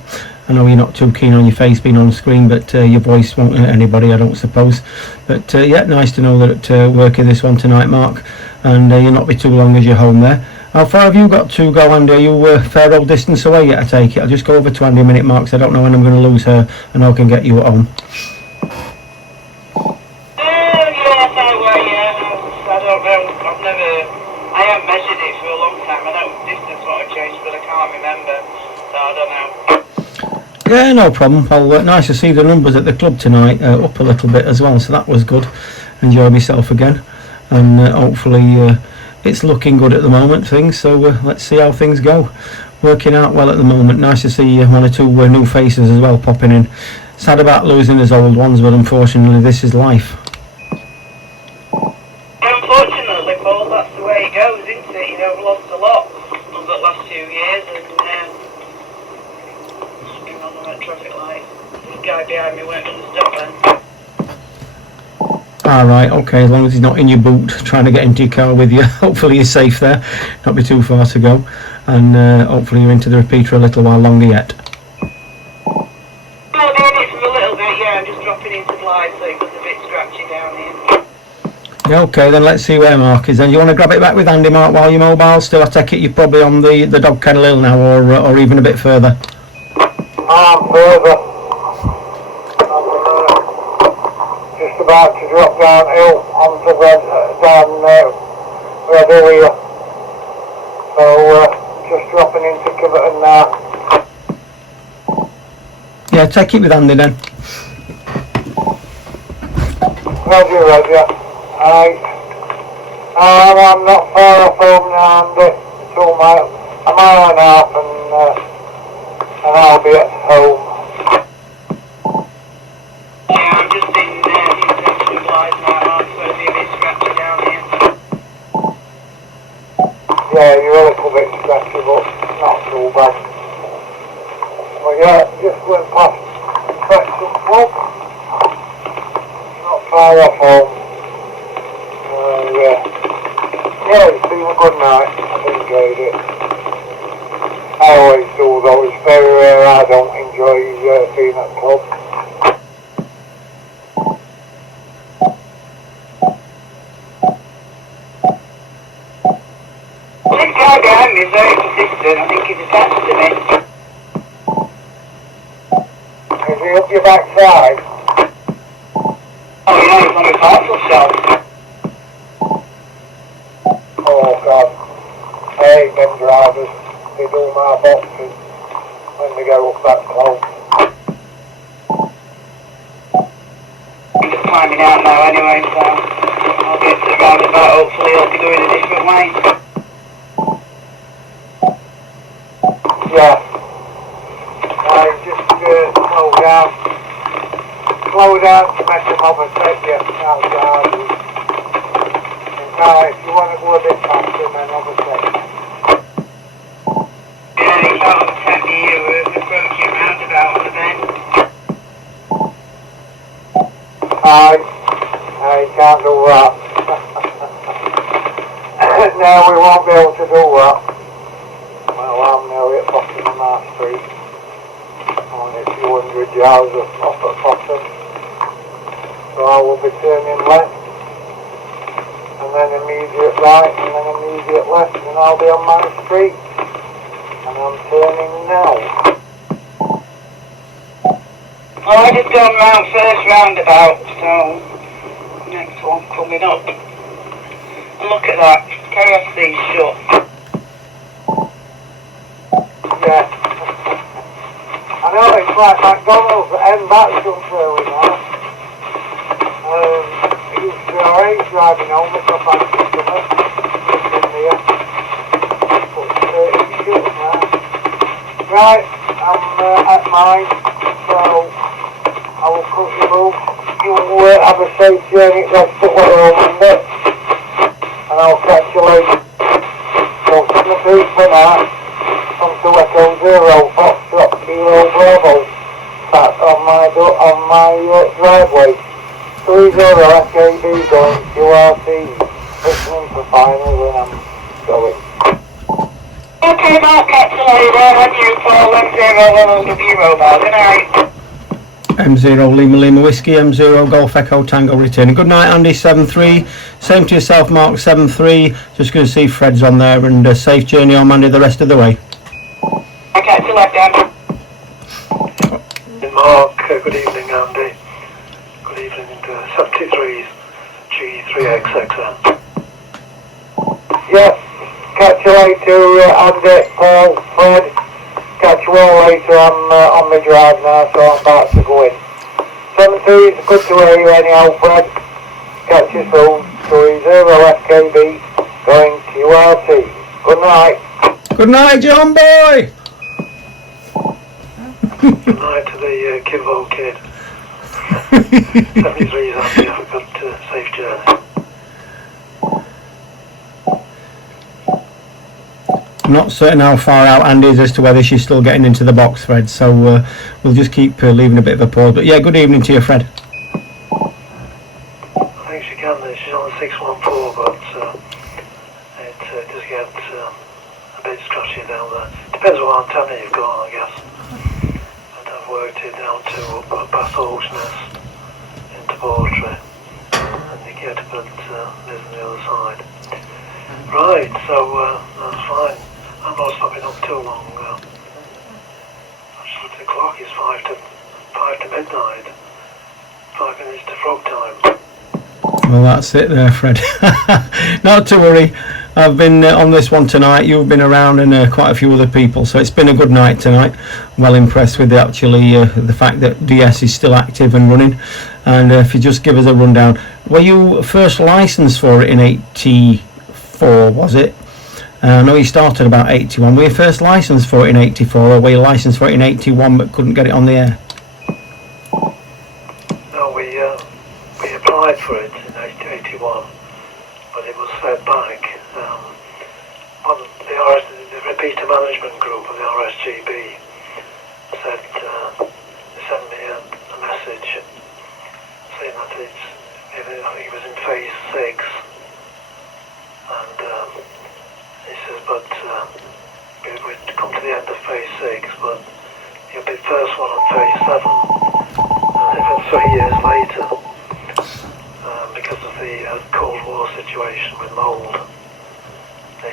I know you're not too keen on your face being on screen, but your voice won't hurt anybody, I don't suppose. But yeah, nice to know that working this one tonight, Mark, and you'll not be too long as you're home there. How far have you got to go, Andy? Are you a fair old distance away yet, I take it? I'll just go over to Andy a minute, Mark, because I don't know when I'm going to lose her, and I can get you at home. Yeah, I don't know. I haven't measured it for a Yeah, no problem. Well, nice to see the numbers at the club tonight up a little bit as well, so that was good. Enjoy myself again, and hopefully it's looking good at the moment, things, so let's see how things go. Working out well at the moment. Nice to see one or two new faces as well popping in. Sad about losing his old ones, but unfortunately this is life. Unfortunately, Paul, that's the way it goes, isn't it? You know, we've lost a lot over the last 2 years, and just on the traffic light. This guy behind me weren't going to stop then. Alright, okay, as long as he's not in your boot trying to get into your car with you. Hopefully you're safe there, not be too far to go, and hopefully you're into the repeater a little while longer yet. Well, doing it for a little bit, yeah, I'm just dropping into Blythe, so it was a bit scratchy down here. Yeah, okay, then let's see where Mark is then. You want to grab it back with Andy, Mark, while you're mobile still? I take it you're probably on the dog kennel hill now, or even a bit further. I'm further. I'm just about to drop downhill onto down Red area. So just dropping into Kiverton now. Yeah, take it with Andy then. Roger. I'm not far off home now, Andy. It's all a mile and a half, and I'll be at home. Yeah, I'm just in central Blythe now, so it'll be a bit scratchy down here. Yeah, you're a little bit scratchy, but not too bad. But yeah, just went past Preston Club. Not far off home. Yeah, it's been a good night. I've enjoyed it. I always do though. It's very rare I don't enjoy being at the club. This guy behind me is very persistent. I think he's attached to me. Is he up your backside? Oh yeah, he's on a parcel shelf. Oh God. I hate them drivers. They do my boxes when they go up that close. I'm just climbing out now anyway, so I'll get to the roundabout. Hopefully I'll be going a different way. Yeah. Just slow down to make them overtake you outside. If you want to go a bit faster, then overtake. Yeah, it's out of the 10 year approaching roundabout on the bend. I can't do that. No, we won't be able to do that. Well, I'm nearly at bottom of my street. Only a few hundred yards off at bottom. So I will be turning left, and then immediate right, and then immediate left, and I'll be on my street. And I'm turning now. Well, I just gone round first roundabout, so next one coming up. And look at that, KFC shut. Yeah. I know it's like McDonald's at M. Batchel early now. It used to be alright driving home if I fancied something. In there. But it's shut now. Right, I'm at mine, so I will cut you move. You have a safe journey rest at Monday, and I'll catch you later. So 7 for now. On to Echo Zero, Foxtrot, Kilo Bravo, back on my driveway. 30 SKB going QRT, listening for finals and I'm going. Okay, Mark, catch you later. And you, Paul, M0 Mobile. Good night. M0 Lima Whiskey, M0 Golf Echo Tango returning. Good night, Andy, 7-3. Same to yourself, Mark, 7-3. Just going to see Fred's on there, and a safe journey on Monday the rest of the way. Okay, see you later. Mark, good evening, Andy. Good evening, 73's G3XXN. Yes, catch you later, Andy, Paul, Fred. catch you all later. I'm on my drive now, so I'm about to go in. 73, it's good to hear you anyhow, Fred. Catch you soon. 30 FKB going QRT. Good night. Good night, John boy. Good night to the Kivo kid. 73 is happy. Have a good safe journey. I'm not certain how far out Andy is as to whether she's still getting into the box, Fred, so we'll just keep leaving a bit of a pause. But yeah, good evening to you, Fred. I think she can. She's on 614, but it does get a bit scratchy down there. Depends what antenna you've got, I guess. And I've worked it down to past Hawk's Nest into Portray, and you get a bit near the other side. Right, so that's fine. I'm not stopping up too long. I just looked at the clock. It's 5 to midnight. 5 minutes to frog time. Well, that's it there, Fred. Not to worry. I've been on this one tonight. You've been around, and quite a few other people. So it's been a good night tonight. Well impressed with the fact that DS is still active and running. And if you just give us a rundown, were you first licensed for it in '84? Was it? I know you started about 81. Were you first licensed for it in 84, or were you licensed for it in 81 but couldn't get it on the air? No, we applied for it in 81, but it was fed back. The repeater management group of the RSGB said, they sent me a message saying that I think it was in phase 6, and he says, but we'd come to the end of phase 6, but you'll be the first one on phase 7, and even 3 years later, because of the Cold War situation with mould, the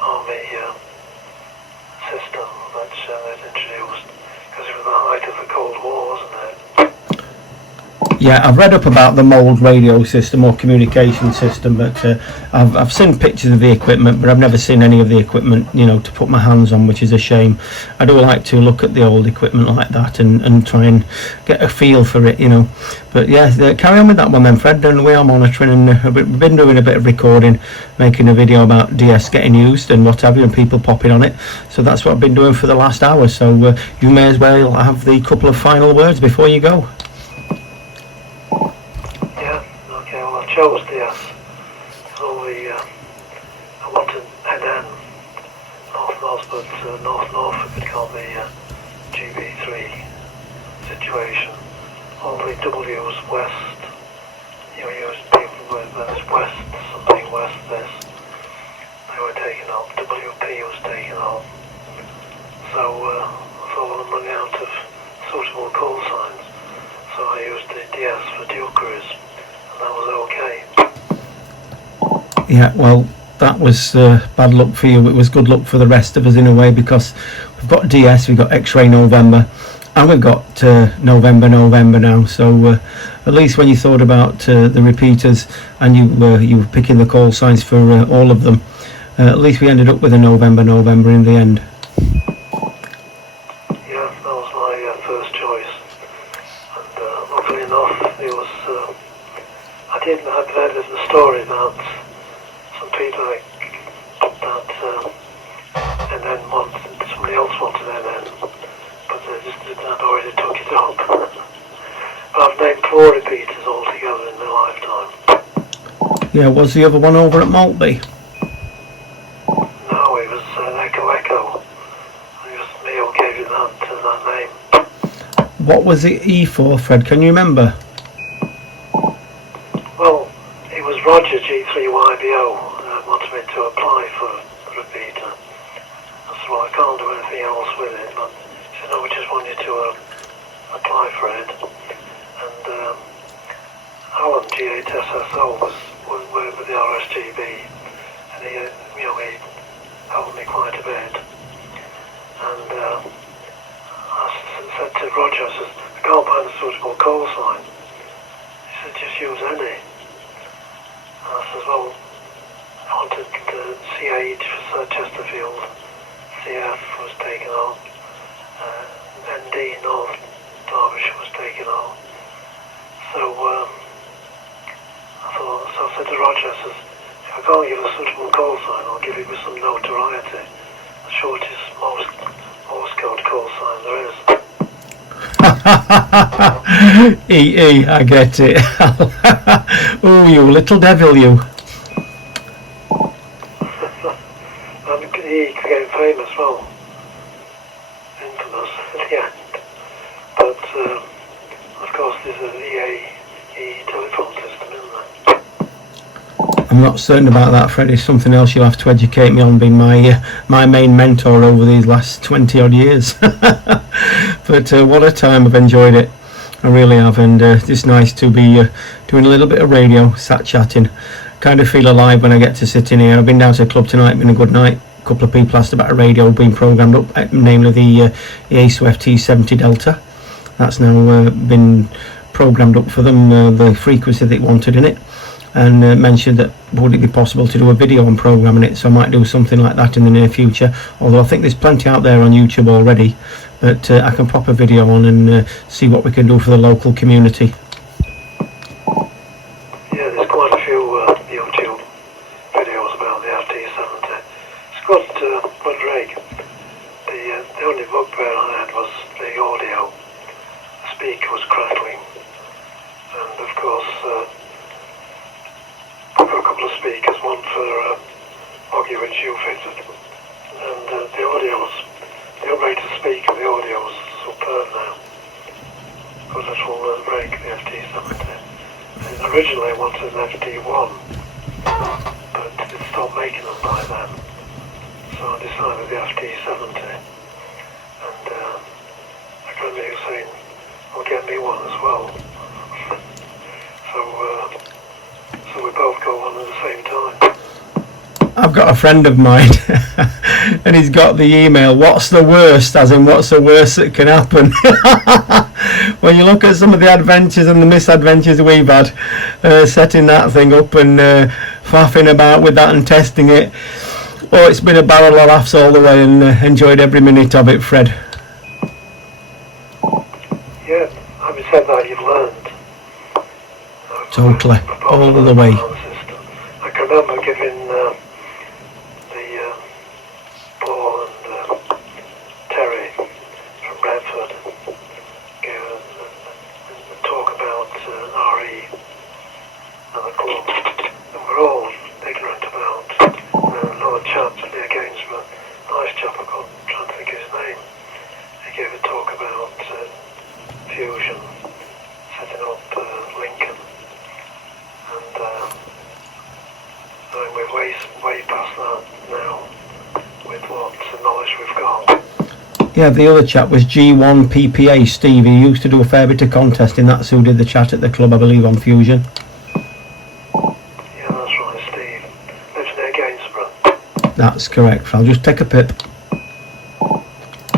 army system that was introduced, because it was the height of the Cold War, wasn't it? Yeah, I've read up about the mould radio system or communication system, but I've seen pictures of the equipment, but I've never seen any of the equipment, to put my hands on, which is a shame. I do like to look at the old equipment like that and try and get a feel for it, But yeah, carry on with that one then, Fred, and we are monitoring, and we've been doing a bit of recording, making a video about DS getting used and what have you, and people popping on it. So that's what I've been doing for the last hour, so you may as well have the couple of final words before you go. I chose DS. So I want to head in north-north, but north-north it could call the GB3 situation. All the W's west, used people with west, something west this, they were taken off, WP was taken off. So I thought I'm running out of suitable call signs. So I used the DS for dual cruise. That was okay. Yeah, well, that was bad luck for you. It was good luck for the rest of us in a way, because we've got DS, we've got X-Ray November, and we've got November now. So at least when you thought about the repeaters and you were picking the call signs for all of them, at least we ended up with a November in the end. Yeah, that was my first choice. And luckily enough, it was. I've heard the story about some people that and then somebody else wanted NN, but they just had already took it up. But I've named 4 repeaters altogether in my lifetime. Yeah, was the other one over at Maltby? No, it was Echo. It was me who gave it that name. What was the E for, Fred? Can you remember? Well, it was Roger G3YBO wanted me to apply for a repeater. I said, well, I can't do anything else with it, but he said, no, we just want you to apply for it. And Alan G8SSO was with the RSGB, and he helped me quite a bit. And I said to Roger, I said, I can't find a suitable call sign. He said, just use any. I said, well, I wanted CH for Sir Chesterfield, SCF was taken on, ND North Derbyshire was taken on. So I said to Roger, I says, if I can't give a suitable call sign, I'll give it with some notoriety. The shortest Morse code call sign there is. EE, I get it. Oh, you little devil, you. And he became famous, well, infamous at the end. But of course, there's an EE telephone system, isn't there? I'm not certain about that, Fred. It's something else you'll have to educate me on, being my main mentor over these last 20 odd years. But what a time, I've enjoyed it. I really have, and it's nice to be doing a little bit of radio, sat chatting. Kind of feel alive when I get to sit in here. I've been down to the club tonight, been a good night. A couple of people asked about a radio being programmed up, namely the ASU FT70 Delta. That's now been programmed up for them, the frequency they wanted in it, and mentioned that would it be possible to do a video on programming it, so I might do something like that in the near future, although I think there's plenty out there on YouTube already, but I can pop a video on and see what we can do for the local community. Yeah, there's quite a few YouTube videos about the FT70. It's good rig. The only bugbear I had was the audio. The speaker was crackling, and of course I've got a couple of speakers, one for Oggy which you fitted, and the operator speaker, the audio was superb now. Got a little break, the FT70. And originally I wanted an FT1, but it stopped making them by then. So I decided the FT70, and I remember you saying, "Well, get me one as well." So we both got one at the same time. I've got a friend of mine and he's got the email, what's the worst, as in what's the worst that can happen. When you look at some of the adventures and the misadventures we've had, setting that thing up and faffing about with that and testing it, oh, it's been a barrel of laughs all the way, and enjoyed every minute of it, Fred. Yeah, having said that, you've learned. Totally, all the way. I can remember giving Paul and Terry from Bradford gave a talk about RE and the club, and we're all ignorant about another chap near Gainsborough, nice chap, I'm trying to think of his name. He gave a talk about fusion, setting up Lincoln, and I mean, we're way past that now with what knowledge we've got. Yeah, the other chap was G1PPA, Steve. He used to do a fair bit of contesting. That's who did the chat at the club, I believe, on Fusion. Yeah, that's right, Steve. Lives near Gainsborough. That's correct. I'll just take a pip.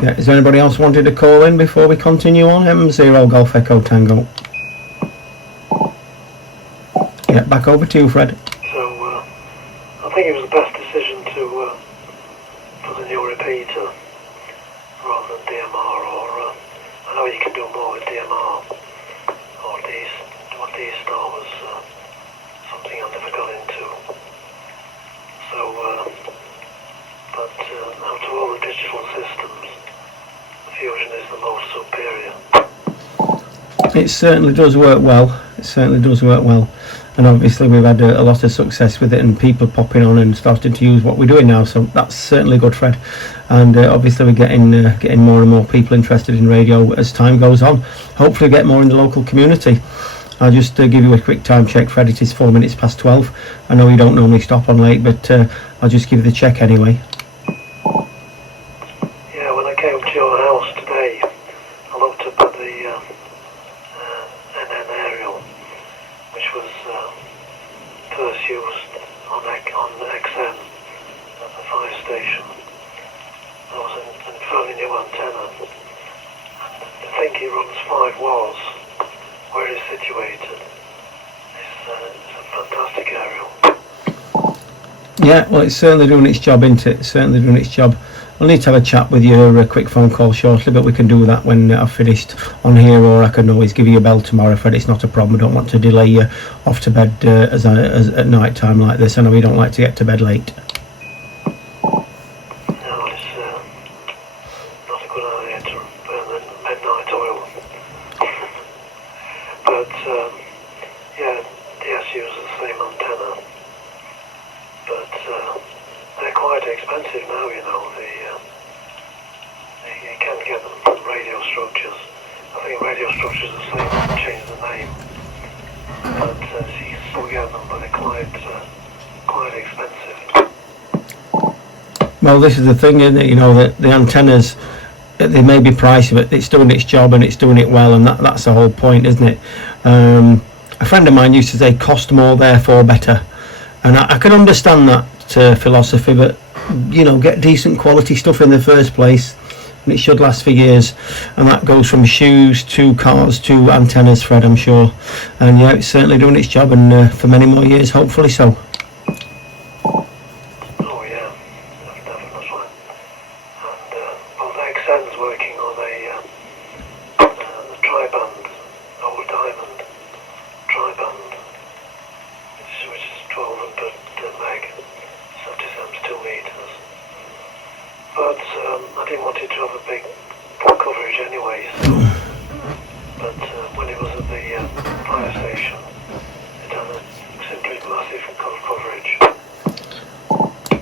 Yeah, is there anybody else wanted to call in before we continue on? M0 Golf Echo Tango. Yeah, back over to you, Fred. So I think it was the best decision to put a new repeater rather than DMR, or I know you can do more with DMR, or D-Star was something I never got into. So, but out of all the digital systems, Fusion is the most superior. It certainly does work well. It certainly does work well. And obviously we've had a lot of success with it, and people popping on and starting to use what we're doing now, so that's certainly good, Fred. And obviously we're getting more and more people interested in radio as time goes on. Hopefully get more in the local community. I'll just give you a quick time check, Fred. It is 4 minutes past 12. I know you don't normally stop on late, but I'll just give you the check anyway. Yeah, when I came to your house today, I looked up at the NN aerial, which was first used on XM at the fire station. That was a fairly new antenna. And to think it runs 5 watts where it's situated, it's a fantastic aerial. Yeah, well, it's certainly doing its job, isn't it? It's certainly doing its job. I'll need to have a chat with you, a quick phone call shortly, but we can do that when I've finished on here, or I can always give you a bell tomorrow, Fred. It's not a problem. I don't want to delay you off to bed as at night time like this. I know you don't like to get to bed late. No, it's not a good idea to burn the midnight oil. But yeah, DS uses the same antenna, but they're quite expensive now, you know. You can get them from radio structures. I think radio structures are the same, change the name. But you still get them, but they're quite expensive. Well, this is the thing, isn't it? You know, the antennas, they may be pricey, but it's doing its job and it's doing it well, and that's the whole point, isn't it? A friend of mine used to say, cost more, therefore better. And I can understand that philosophy, but, you know, get decent quality stuff in the first place, and it should last for years. And that goes from shoes to cars to antennas, Fred, I'm sure. And yeah, it's certainly doing its job, and for many more years, hopefully so. Oh yeah, definitely. And well, the XN's working on a tri-band, old diamond tri-band, which is 1200 meg, 77 meters. But I didn't want it to have a big coverage anyway, so, but when it was at the fire station, it had a simply massive coverage.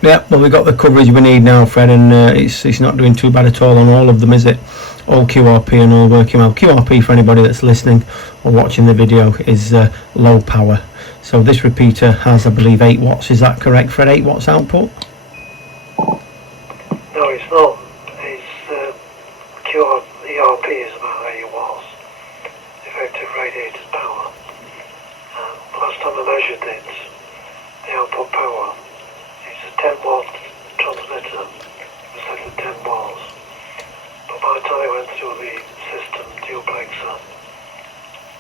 Yeah, well, we've got the coverage we need now, Fred, and it's not doing too bad at all on all of them, is it? All QRP and all working well. QRP, for anybody that's listening or watching the video, is low power. So this repeater has, I believe, 8 watts. Is that correct, Fred? 8 watts output? No, it's not. It's ERP is about 8 watts, effective radiated power. Last time I measured it, the output power, it's a 10 watt transmitter, it was set at 10 watts. But by the time it went through the system, duplexer,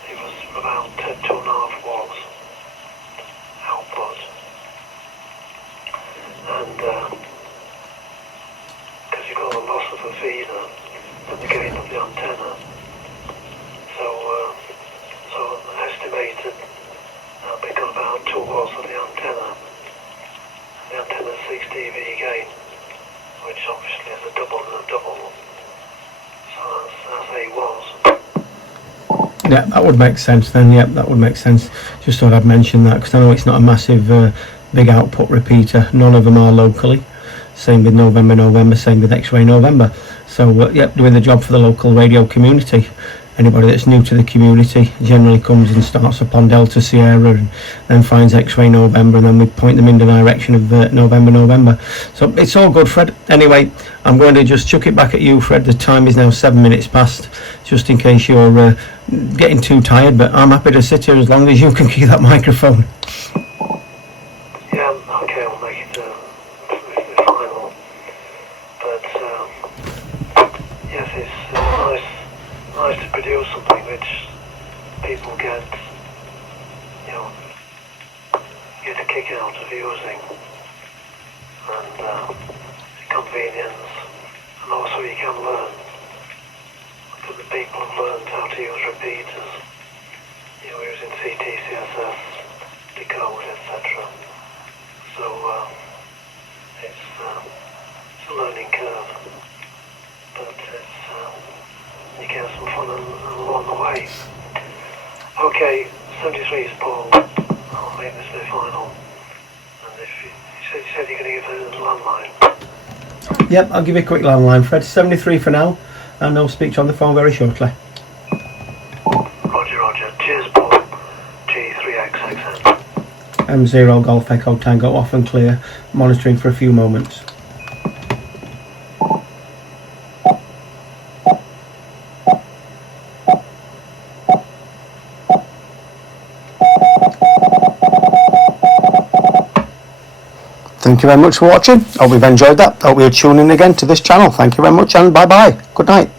it was about 2.5 watts output. And because you've got the loss of the feeder and the gain of the antenna, so estimated we got about 2 watts of the antenna. The antenna is 6 dB gain, which obviously is a double and a double. So that's 8 watts. Yeah, that would make sense then. Yeah, that would make sense. Just thought I'd mention that because I know it's not a massive big output repeater. None of them are locally. Same with November, same with X-Ray November. So yeah, doing the job for the local radio community. Anybody that's new to the community generally comes and starts upon Delta Sierra and then finds X-Ray November, and then we point them in the direction of November. So it's all good, Fred. Anyway, I'm going to just chuck it back at you, Fred. The time is now 7 minutes past, just in case you're getting too tired, but I'm happy to sit here as long as you can keep that microphone. Yeah, okay, I'll make it the final. But yes, it's nice to produce something which people get a kick out of using, and convenience, and also you can learn. Because the people have learned how to use repeaters, using CT, CSS, decode, etc. So it's a learning curve, but you get some fun along the way. Okay, 73 is Paul. I'll make this the final. And if you said you're going to give a landline. Yep, I'll give you a quick landline, Fred. 73 for now, and I'll speak to you on the phone very shortly. Roger. Cheers, Paul. G3XXN. M0 Golf Echo Tango, off and clear. Monitoring for a few moments. Thank you very much for watching. Hope you've enjoyed that. Hope you'll tune in again to this channel. Thank you very much, and bye bye. Good night.